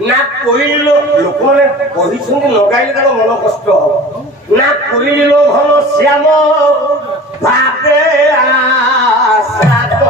ନା କହିଲ ଲୋକମାନେ କହିଛନ୍ତି ଲଗାଇଲେ ତାଙ୍କ ମନ କଷ୍ଟ ହବ ନା କହିଲ ଭଲ ଶ୍ୟାମ ଭାବେ ଆଶାତ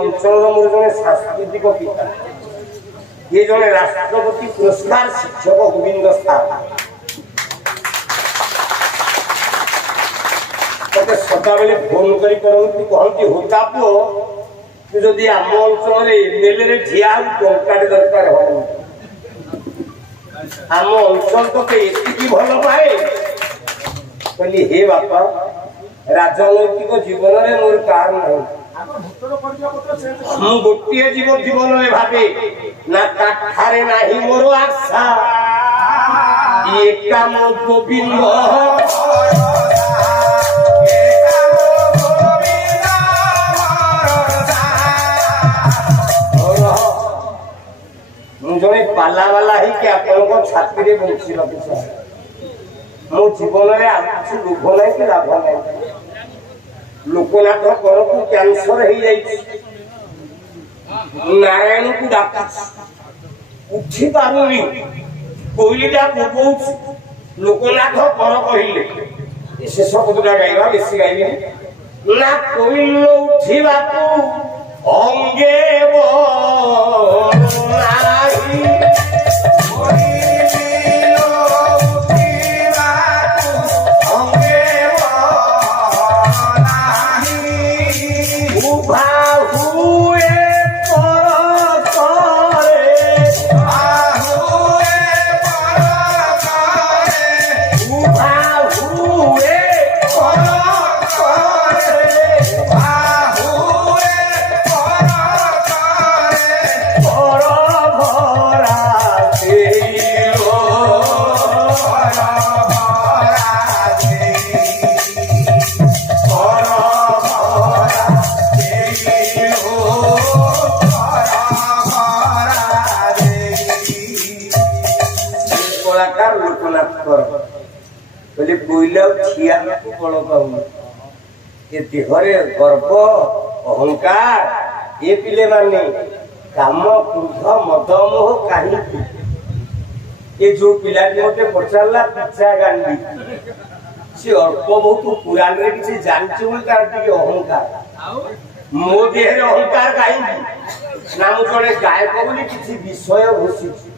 ଅଞ୍ଚଳର ମୋର ଜଣେ ସାଂସ୍କୃତିକ ପିତା ଇଏ ଜଣେ ରାଷ୍ଟ୍ରପତି ପୁରସ୍କାର ଶିକ୍ଷକ ଗୋବିନ୍ଦ ସାର ମତେ ସଦାବେଳେ ଫୋନ କରି କହନ୍ତି ହୋତା ପୁଅ ତୁ ଯଦି ଆମ ଅଞ୍ଚଳରେ ଏମଏଲଏରେ ଠିଆ ଆଉ ଟଙ୍କାଟେ ଦରକାର ହବ ଆମ ଅଞ୍ଚଳ ତତେ ଏତିକି ଭଲ ପାଏ କହିଲି ହେ ବାପା ରାଜନୈତିକ ଜୀବନରେ ମୋର କାହାର ନାହିଁ ମୁଁ ଗୋଟିଏ ଜୀବନରେ ଭାବେ ନା କାଠାରେ ନାହିଁ ମୋର ଆଶା ଏକା ମୋ ଗୋବିନ୍ଦ ମୁଁ ଜଣେ ପାଲାବାଲା ହେଇକି ଆପଣଙ୍କ ଛାତିରେ ବଞ୍ଚିବାକୁ ଚାହେଁ ମୋ ଜୀବନରେ ଆଉ କିଛି ଲୋଭ ନାହିଁ କି ଲାଭ ନାହିଁ ଲୋକନାଥ କରକୁ କ୍ୟାନ୍ସର ହେଇଯାଇଛି ନାରାୟଣକୁ ଡାକୁଛି ଉଠି ପାରୁନି କୋଇଲିଟା ବୋବଉଛି ଲୋକନାଥ କର କହିଲେ ଶେଷ ପଦଟା ଗାଇବା ବେଶୀ ଗାଇବିନି ନା କୋଇଲ ଉଠିବାକୁ ଅଙ୍ଗେ ନାହିଁ ଶୋଇଲା ଠିଆକୁ ବଳ ପାଉନି ଏ ଦେହରେ ଗର୍ବ ଅହଙ୍କାର ଏ ପିଲେମାନେ କାମ କ୍ରୋଧ ମଦ ମୋହ କାହିଁକି ଏ ଯୋଉ ପିଲାଟି ମତେ ପଚାରିଲା ପିଛା ଗାଣ୍ଡି ସେ ଅଳ୍ପ ବହୁତ ପୁରାଣରେ କିଛି ଜାଣିଛି ବୋଲି ତାର ଟିକେ ଅହଙ୍କାର ମୋ ଦେହରେ ଅହଙ୍କାର କାହିଁକି ନା ମୁଁ ଜଣେ ଗାୟକ ବୋଲି କିଛି ବିଷୟ ଘୋଷିଛି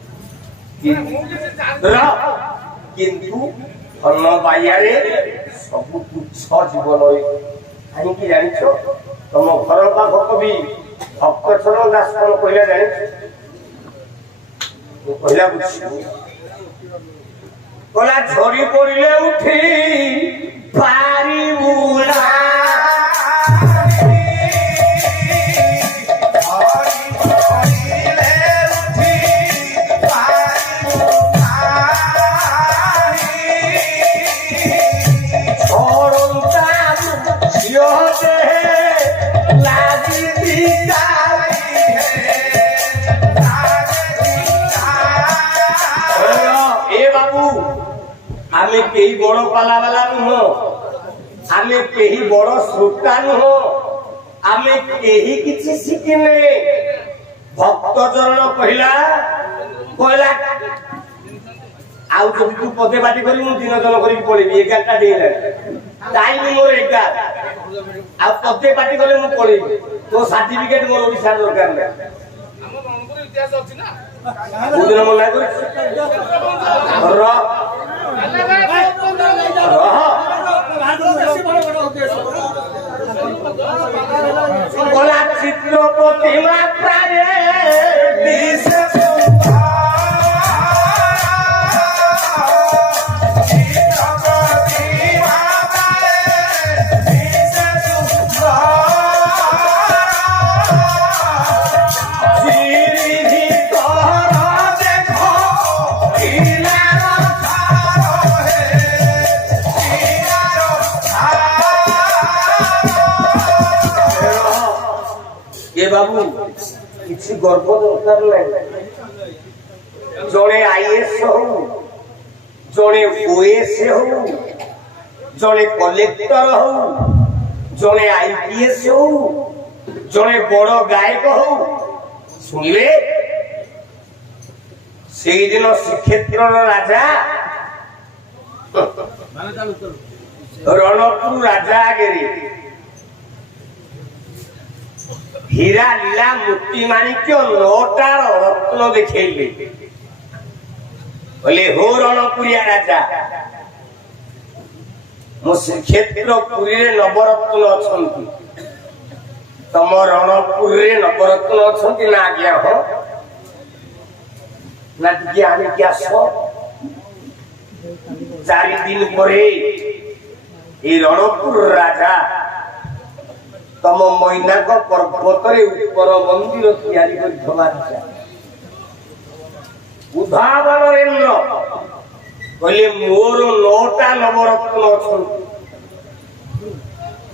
କିନ୍ତୁ ଧନ ବାଇଆରେ ସବୁ ତୁଚ୍ଛ ଜୀବନରେ କାହିଁକି ଜାଣିଛ ତମ ଘର ପାଖ କବି ଭକ୍ତଚରଣ ଦାସ କଣ କହିଲା ଜାଣିଛ ମୁଁ କହିଲା ବୁଝିବୁ କହିଲା ଝରି ପଡ଼ିଲେ ଉଠି ପାରିବୁ ନା आमे केही बड़ पाला वाला नुह आमे केही बड़ श्रोता नुह आमे केही किछि शिखिने भक्त चरण कहला कहला आउ जब तू पदे बाटी करी मु दिन जन करी पळेबी 11टा देला टाइम मोर 11 आ पदे बाटी कले मु पळेबी तो सर्टिफिकेट मोर ओडिसा दरकार ना हम रणपुर इतिहास अछि ना बुझन मन लागो र কলা চিত্র প্রতিমা প্রাণে দিশে बाबू किसी गर्व दरकार नहीं जड़े आईएएस हो जड़े ओएस हो जड़े कलेक्टर हो जड़े आईपीएस हो जड़े बड़ गायक हो सुनिले से दिन श्रीक्षेत्र राजा रणपुर राजा आगे हीरा लीला मोती माणिक्य 9टा रत्न देखैले बोले हो रणपुरिया राजा मो श्रीक्षेत्र पुरी रे नवरत्न अछंती तम रणपुर रे नवरत्न अछंती ना आज्ञा हो ना कि आमे क्या सो 4 दिन परे ए रणपुर राजा तम मैनाक पर्वतरे ऊपर मंदिर तैयारी कर धमाचा उद्भावन नरेंद्र कहले मोर 9टा नवरत्न अछन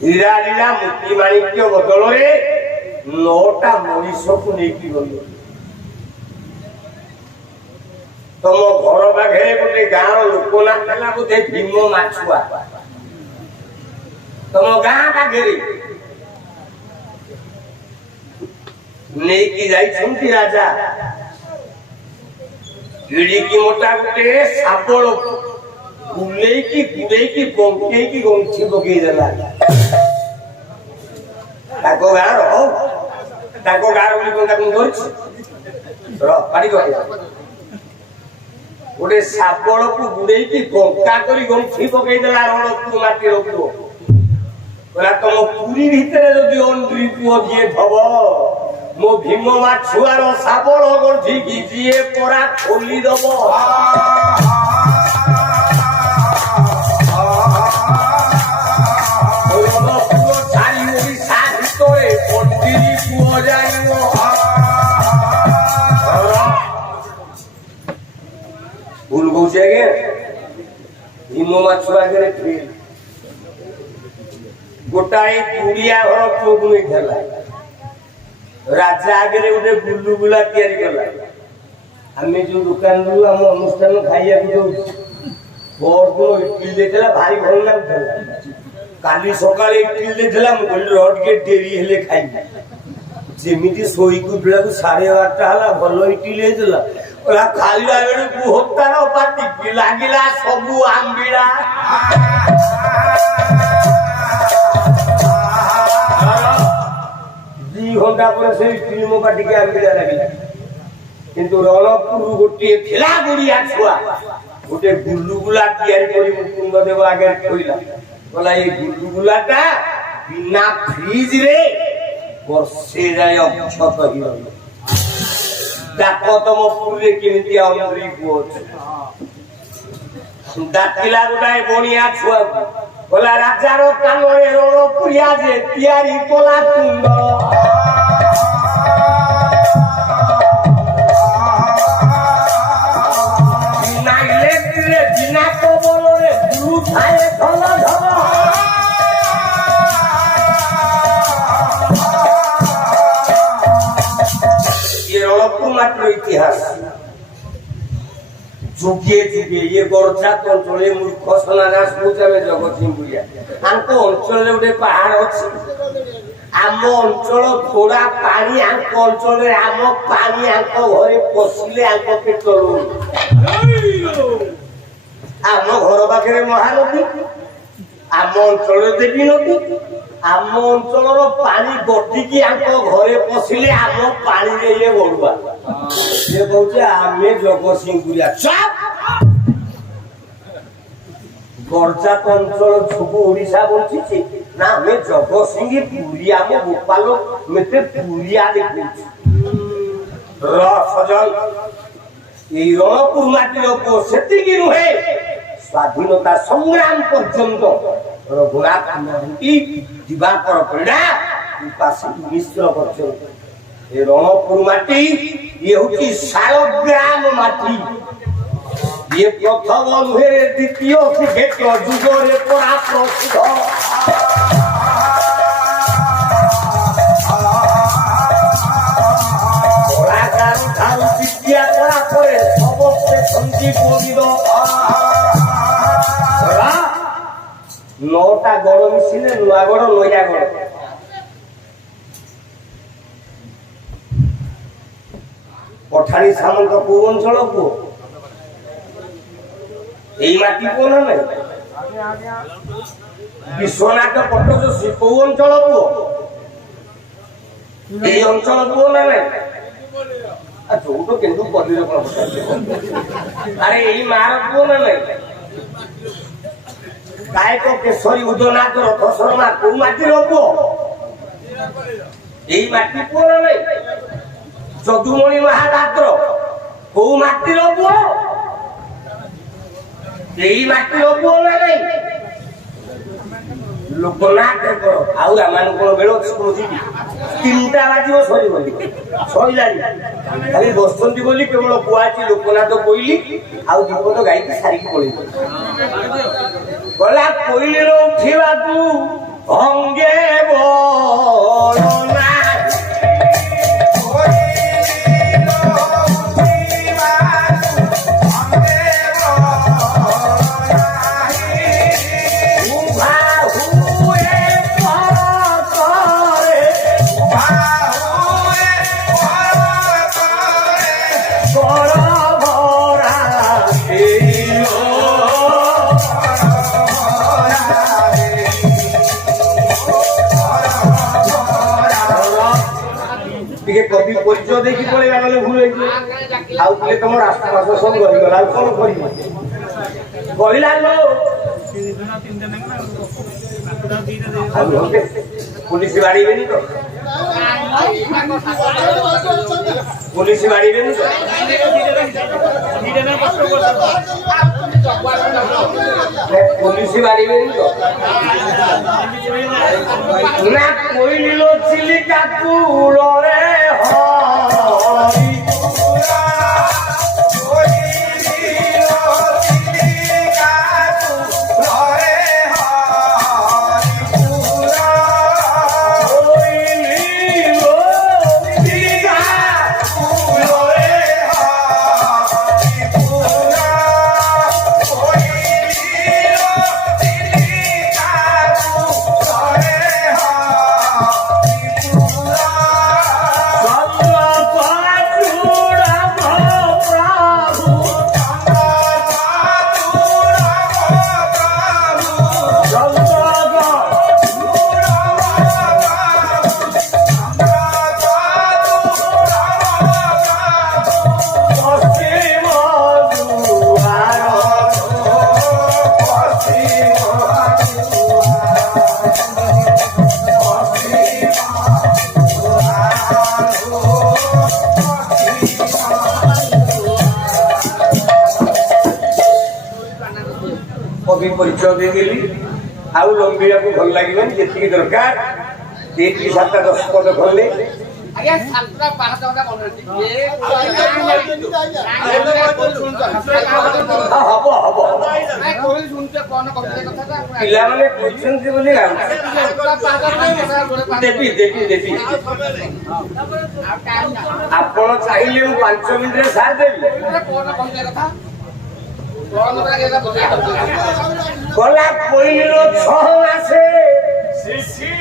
हीरा लीला मोती माणिक्य बदल रे 9टा मनीष को नेकी गयो तम घर पाखे गोटे गाँव लोक ना कला बोधे भीम माछुआ तम गाँ पाखे नेकी जाइछंती राजा इडी की मोटा गुटे सापळ गुलेई की बंकेई की गंठी बगेई देला ताको गार बोली कोन ताको करछ र पाडी गयो गोटे सापळ को गुडेई की बंका करी गंठी बगेई देला रणपुर माटी रखलो कहला तुम पूरी भीतर जदि अंड्री पुओ दिए भव मो भीम माछुआर साबल गंठी की दिए परा खोली दब चारि ओडिशा भितरे पंडिरी पुओ जाइब भूल कौचे आगे भीम माछुआ के फेल गोटाए कुड़िया घर पुओ नहीं खेला राजा आगे गोटे बुलुबुला तैयारी कला आम जो दुकान हम अनुष्ठान खाइया পরদিন ইডলি দিয়েছিলাম ভারী ভালো লাগতো কালি সকালে ইডলি দিয়েছিলাম বললি রডকে ডেরি হলে খাই যেমিতি শୋଇକୁ ଉଠିଲାକୁ 8:30 ହେଲା ଭଲ ଇଟିଲି ହେଇଥିଲା ଓଲା ଖାଇଲା ବେଳକୁ ହତାର ପାଟି ଲାଗିଲା ସବୁ ଆମ୍ବିଳା 2 ଘଣ୍ଟା ପରେ ସେ ଇଟିଲି ମୋ ପାଟିକି ଆମ୍ବିଳା ଲାଗିଲା କିନ୍ତୁ ରଣପୁର ଗୋଟିଏ ଥିଲା ଗୁଡିଆ ଛୁଆ ଗୋଟେ ଗୁଲୁଗୁଲା ତିଆରି କରି ମୁକୁନ୍ଦ ଦେବ ଆଗରେ କହିଲା କହିଲା ଏଇ ଗୁଲୁଗୁଲାଟା ବିନା ଫ୍ରିଜ ରେ ବର୍ଷେ ଯାଏ ଅକ୍ଷତ ହେଇ ରହିବ ଡାକ ତମ ପୁରୀରେ କେମିତି ଅମରି ପୁଅ ଅଛି ଡାକିଲା ଗୋଟାଏ ବଣିଆ ଛୁଆକୁ କହିଲା ରାଜାର କାନରେ ରଣପୁରିଆ ଯେ ତିଆରି କଲା କୁଣ୍ଡ ବିନା ଇଲେକ୍ଟ୍ରିରେ ବିନା ପବନରେ ଗୁଲୁ ଥାଏ ଧନ ଧନ ইতিহাস যুগে যুগে ইয়ে গড়জাত অঞ্চলে মূর্খ সোনাদাস পৌঁছাবে জগৎসিংপুরিয়া আঙ্ক অঞ্চলে গোটে পাহাড় ଅଛି ଆମ ଅଞ୍ଚଳ ଥୋଡା ପାଣି ଆଙ୍କ ଅଞ୍ଚଳରେ ଆମ ପାଣି ଆଙ୍କ ଘରେ ପଶିଲେ ଆଙ୍କ ପେଟ ଆମ ଘର ପାଖରେ ମହାନଦୀ ଆମ ଅଞ୍ଚଳରେ ଦେବୀ ନଦୀ ଆମ ଅଞ୍ଚଳର ପାଣି ଗଟିକି ଆଙ୍କ ଘରେ ପଶିଲେ ଆମ ପାଣିରେ ଇଏ ବଢୁଆ ସେ କହୁଛି ଆମେ ଜଗତସିଂହପୁରିଆ ଗର୍ଜାତ ଅଞ୍ଚଳ ସବୁ ଓଡିଶା ବଞ୍ଚିଛି ନା ଆମେ ଜଗତସିଂହପୁରିଆ ଆମ ଗୋପାଳ ମତେ ପୁରିଆ ଦେଖୁଛୁ ସଜଲ ଏଇ ରଣପୁର ମାଟିର ପୁଅ ସେତିକି ନୁହେଁ ସ୍ୱାଧୀନତା ସଂଗ୍ରାମ ପର୍ଯ୍ୟନ୍ତ ରଘୁନାଥ ମହାନ୍ତି ଦିବାକର ପରିଡ଼ା ମିଶ୍ର ପର୍ଯ୍ୟନ୍ତ ଏ ରଣପୁର ମାଟି ଇଏ ହଉଛି ଶାଳଗ୍ରାମ ମାଟି ଇଏ ପ୍ରଥମ ନୁହେଁ ଦ୍ୱିତୀୟ ଶ୍ରୀକ୍ଷେତ୍ର ଯୁଗରେ ପରା ପ୍ରସିଦ୍ଧ କଳାକାର ଠାରୁ ବିଦ୍ୟା କଳା ପରେ ସମସ୍ତେ ସଞ୍ଜୀ ପରିଦ 9ଟା ଗଡ଼ ମିଶିଲେ ନୂଆଗଡ଼ ନୟାଗଡ଼ ପଠାଣି ସାମନ୍ତ କୋଉ ଅଞ୍ଚଳ ପୁଅ ଏଇ ମାଟି ପୁଅ ନା ନାଇଁ ବିଶ୍ୱନାଥ ପଟ୍ଟଯୋଶୀ କୋଉ ଅଞ୍ଚଳ ପୁଅ ଏଇ ଅଞ୍ଚଳ ପୁଅ ନା ନାଇଁ ଯୋଉଟ କିନ୍ତୁ ପଲ୍ଲୀରେ କଣ ଆରେ ଏଇ ମାର ପୁଅ ନା ନାଇଁ ଗାୟକ କେଶରୀ ଉଦୟନାଥ ରଥ ଶର୍ମା କୋଉ ମାଟିର ପୁଅ ଏଇ ମାଟି ପୁଅ ନା ନାଇଁ ଯଦୁମଣି ମହାପାତ୍ର କୋଉ ମାଟିର ପୁଅ ଏଇ ମାଟିର ପୁଅ ନା ନାଇଁ ଲୋକନାଥଙ୍କର ଆଉ ରାମାନଙ୍କର ବେଳ ଅଛି ଯିବି 3ଟା ବାଜିବ ସରିବନି ସରିଲାଣି ଖାଲି ବସନ୍ତି ବୋଲି କେବଳ କୁହାଛି ଲୋକନାଥ କୋଇଲି ଆଉ ଦୀପଦ ଗାଇକି ସାରିକି ପଳେଇବ ଗଲା କୋଇଲିର ଉଠିବାକୁ ଅଙ୍ଗେ ବଳନା कभी परिचय देखी पड़ेगा गले भूल आउ तुम रास्ता मास सब रहीगला कौन कर कहला लो पुलिस बाड़ीबेनी तो पुलिस बाड़ीबेनी तो पुलिस बाड़ीबेनी तो ना कोई लो चिलिका कूलो रे कवि परिचय देदेली आउ लंबिया को भल लागिबन जेतिकी दरकार 7 10 पद भरले आज्ञा छात्र पाठ होगा मन रे हबो हबो मैं कोई सुनते कोन कविता कथा पिला माने क्वेश्चन से बोली गाउ देवी देवी देवी आपण चाहिले मु 5 मिनिट रे साथ देबी कोन कविता कथा कोन कथा केदा बोले गला पहिलो 6 मासे शिशि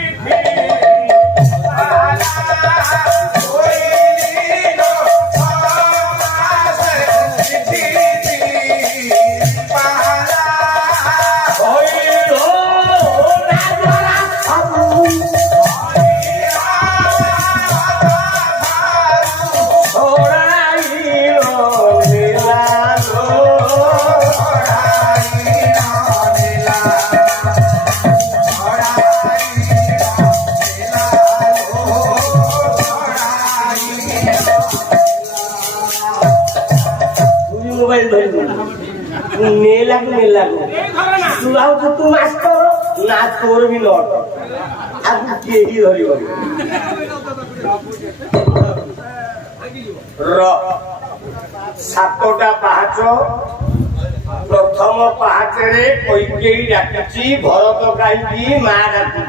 मोबाइल धरि नेला को सुराव तो तू मास्टर ना तोर भी लट अब के ही धरियो र 7टा पाहाच प्रथम पाहाच रे कैकेयी डाकिची भरत काईकी मा डाकी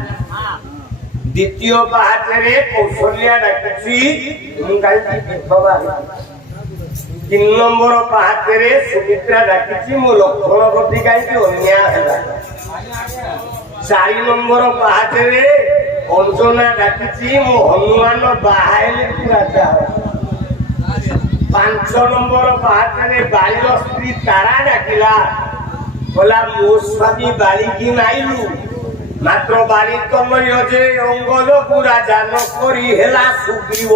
द्वितीय पाहाच रे कौशल्या डाकिची मु काईकी विधवा 3 नंबर पाहाच रे सुमित्रा डाकिची मो लक्षण गति काईकी अन्याय हैला 4 नंबर पाहाच रे अंजना डाकिची मो हनुमान बाहाइले राजा 5 नंबर पाहाच रे बालिर स्त्री तारा डाकिला बोला मो स्वामी बालिकी नाइलु मात्र बाली तनय जे अंगद पुरा जान करी हेला सुग्रीव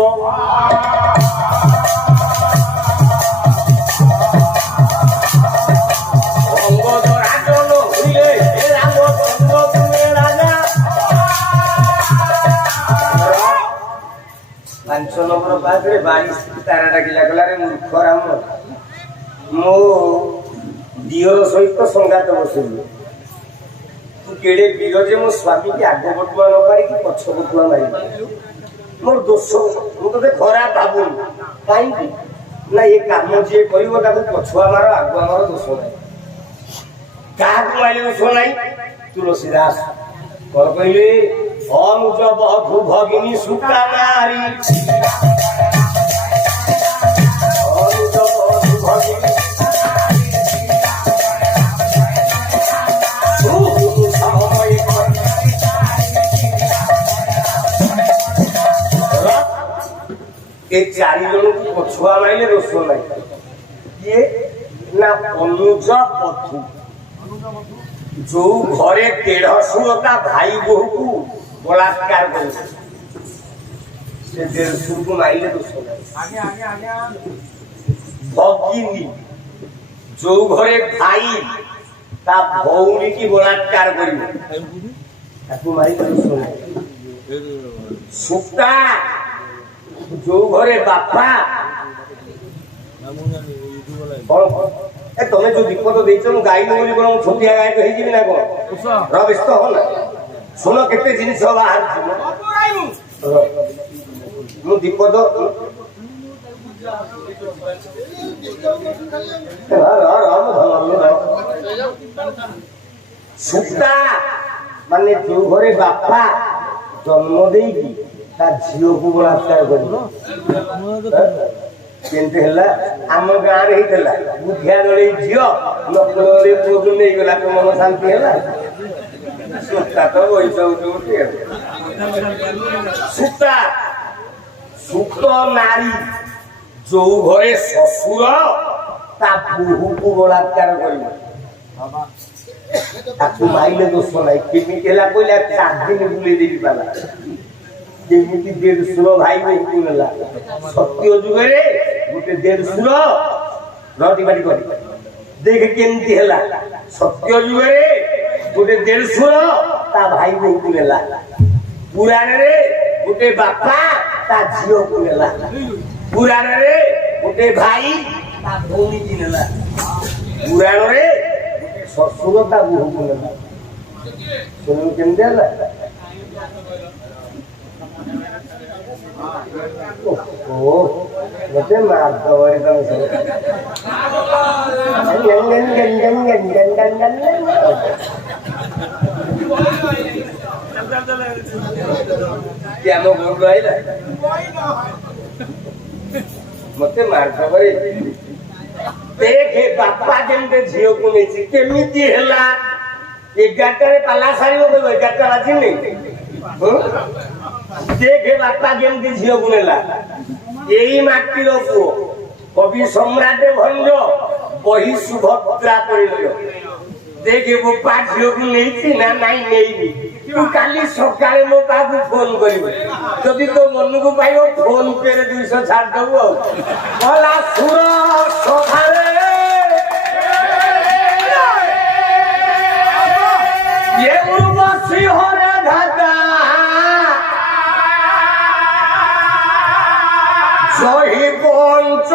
अंगद राजन हइले हे राम चंद्र तुमे राजा 5 नंबर पाहाच रे बाली स्त्री तारा डाकिला गला रे मूर्ख राम मो दियर सहित संगात बसिलु केड़े वीर जे मो स्वामी के आगो बटुआ न पारी कि पछ बटुआ मारी मोर दोष मु तो खराब भाबु काई ना ये काम जे करिवो ता पछुआ मारो आगुआ मारो दोष नाही का माइले दोष नाही तुलसीदास कोन कहिले अनुज बधु भगिनी सुता नारी अनुज बधु भगिनी ए 4 जन को पछुआ माइले दोष नाही ये ना अनुज बधु जो घरे 150 भाई बहू को बलात्कार करे से 150 को माइले दोष नाही आगे भगिनी जो घरे भाई ता भौरी की बलात्कार करिवो ताकू मारी दोष नाही सुक्ता जो घरे बापा ए तमे जो विपद देइछ मु गाई न बोली कोन छोटिया गाय कहि जिबि ना कोन र व्यस्त हो ना सुनो केते जिनिस बाहर मु विपद सुक्ता माने जो घरे बापा जन्म देगी ता झियो को बलात्कार करिवो केनते हला आम गां रे हितला बुधिया गळे झियो नकले पुगु नै गला तो मन शांति हला सुक्ता तो होई उठे सुक्ता सुक्त नारी जो घरे ससुर ता बहु को बलात्कार करिवो ताकू माइले दोष नाही केमिति हला कोइला 4 दिन बुले देबी पाला जेमिति 150 भाई बहू नेला सत्य जुगरे गोटे 150 रटी बाटी करी देख केमिति हला सत्य जुगरे गोटे 150 ତା ଭାଇ ବୋହୂକୁ ନେଲା। ପୁରାଣରେ ଗୋଟେ ବାପା ତା ଝିଅକୁ ନେଲା। ପୁରାଣରେ ଗୋଟେ ଭାଇ ତା ଭଉଣୀକି ନେଲା। ପୁରାଣରେ ଗୋଟେ ଶ୍ୱଶୁର ତା ବୋହୂକୁ ନେଲା। ଶୁଣିବୁ କେମିତି ହେଲା? ମତେ ମାରିଦବ ମତେ ମାରିଦବ। ଦେଖେ ବାପା ଯେମିତି ଝିଅକୁ ନେଇଛି କେମିତି ହେଲା? 11টাରେ ପାଲା ସାରିବ କହିବ 11ଟା ବାଜିନି। ଦେଖେ ବାପା କେମିତି ଝିଅକୁ ନେଲା। ଏଇ ମାଟିର ପୁଅ କବି ସମ୍ରାଟ ଭଞ୍ଜ ବହି ସୁଭଦ୍ରା ପରିଣୟ। ଦେଖେ ବୋପା ଝିଅକୁ ନେଇଛି ନା ନାଇଁ ନେଇନି। ତୁ କାଲି ସକାଳେ ମୋ ପାଖକୁ ଫୋନ କରିବୁ। ଯଦି ତୋ ମନକୁ ପାଇବ ଫୋନ ପେରେ 200 ଛାଡିଦବୁ। ଆଉ ଗଲା ସୁର ସଭାରେ ये उर्वशी हो रे धाता जही पंच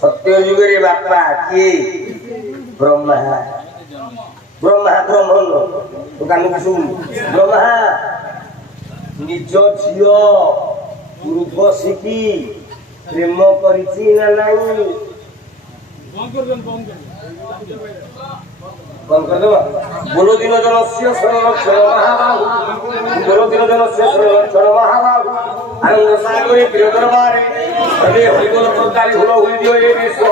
सत्य जुगे बापा किए ब्रह्मा ब्रह्मा ब्रह्मण दुकान ब्रह्मा निज झील उर्वशी प्रेम करिछि ना नहीं बोलो दिन जनस्य संरक्षण महाबाहु बोलो दिन जनस्य संरक्षण महाबाहु आनंद सागरे प्रिय दरबारे हरिबोल प्रकाली हुल हुई दियो ए विश्व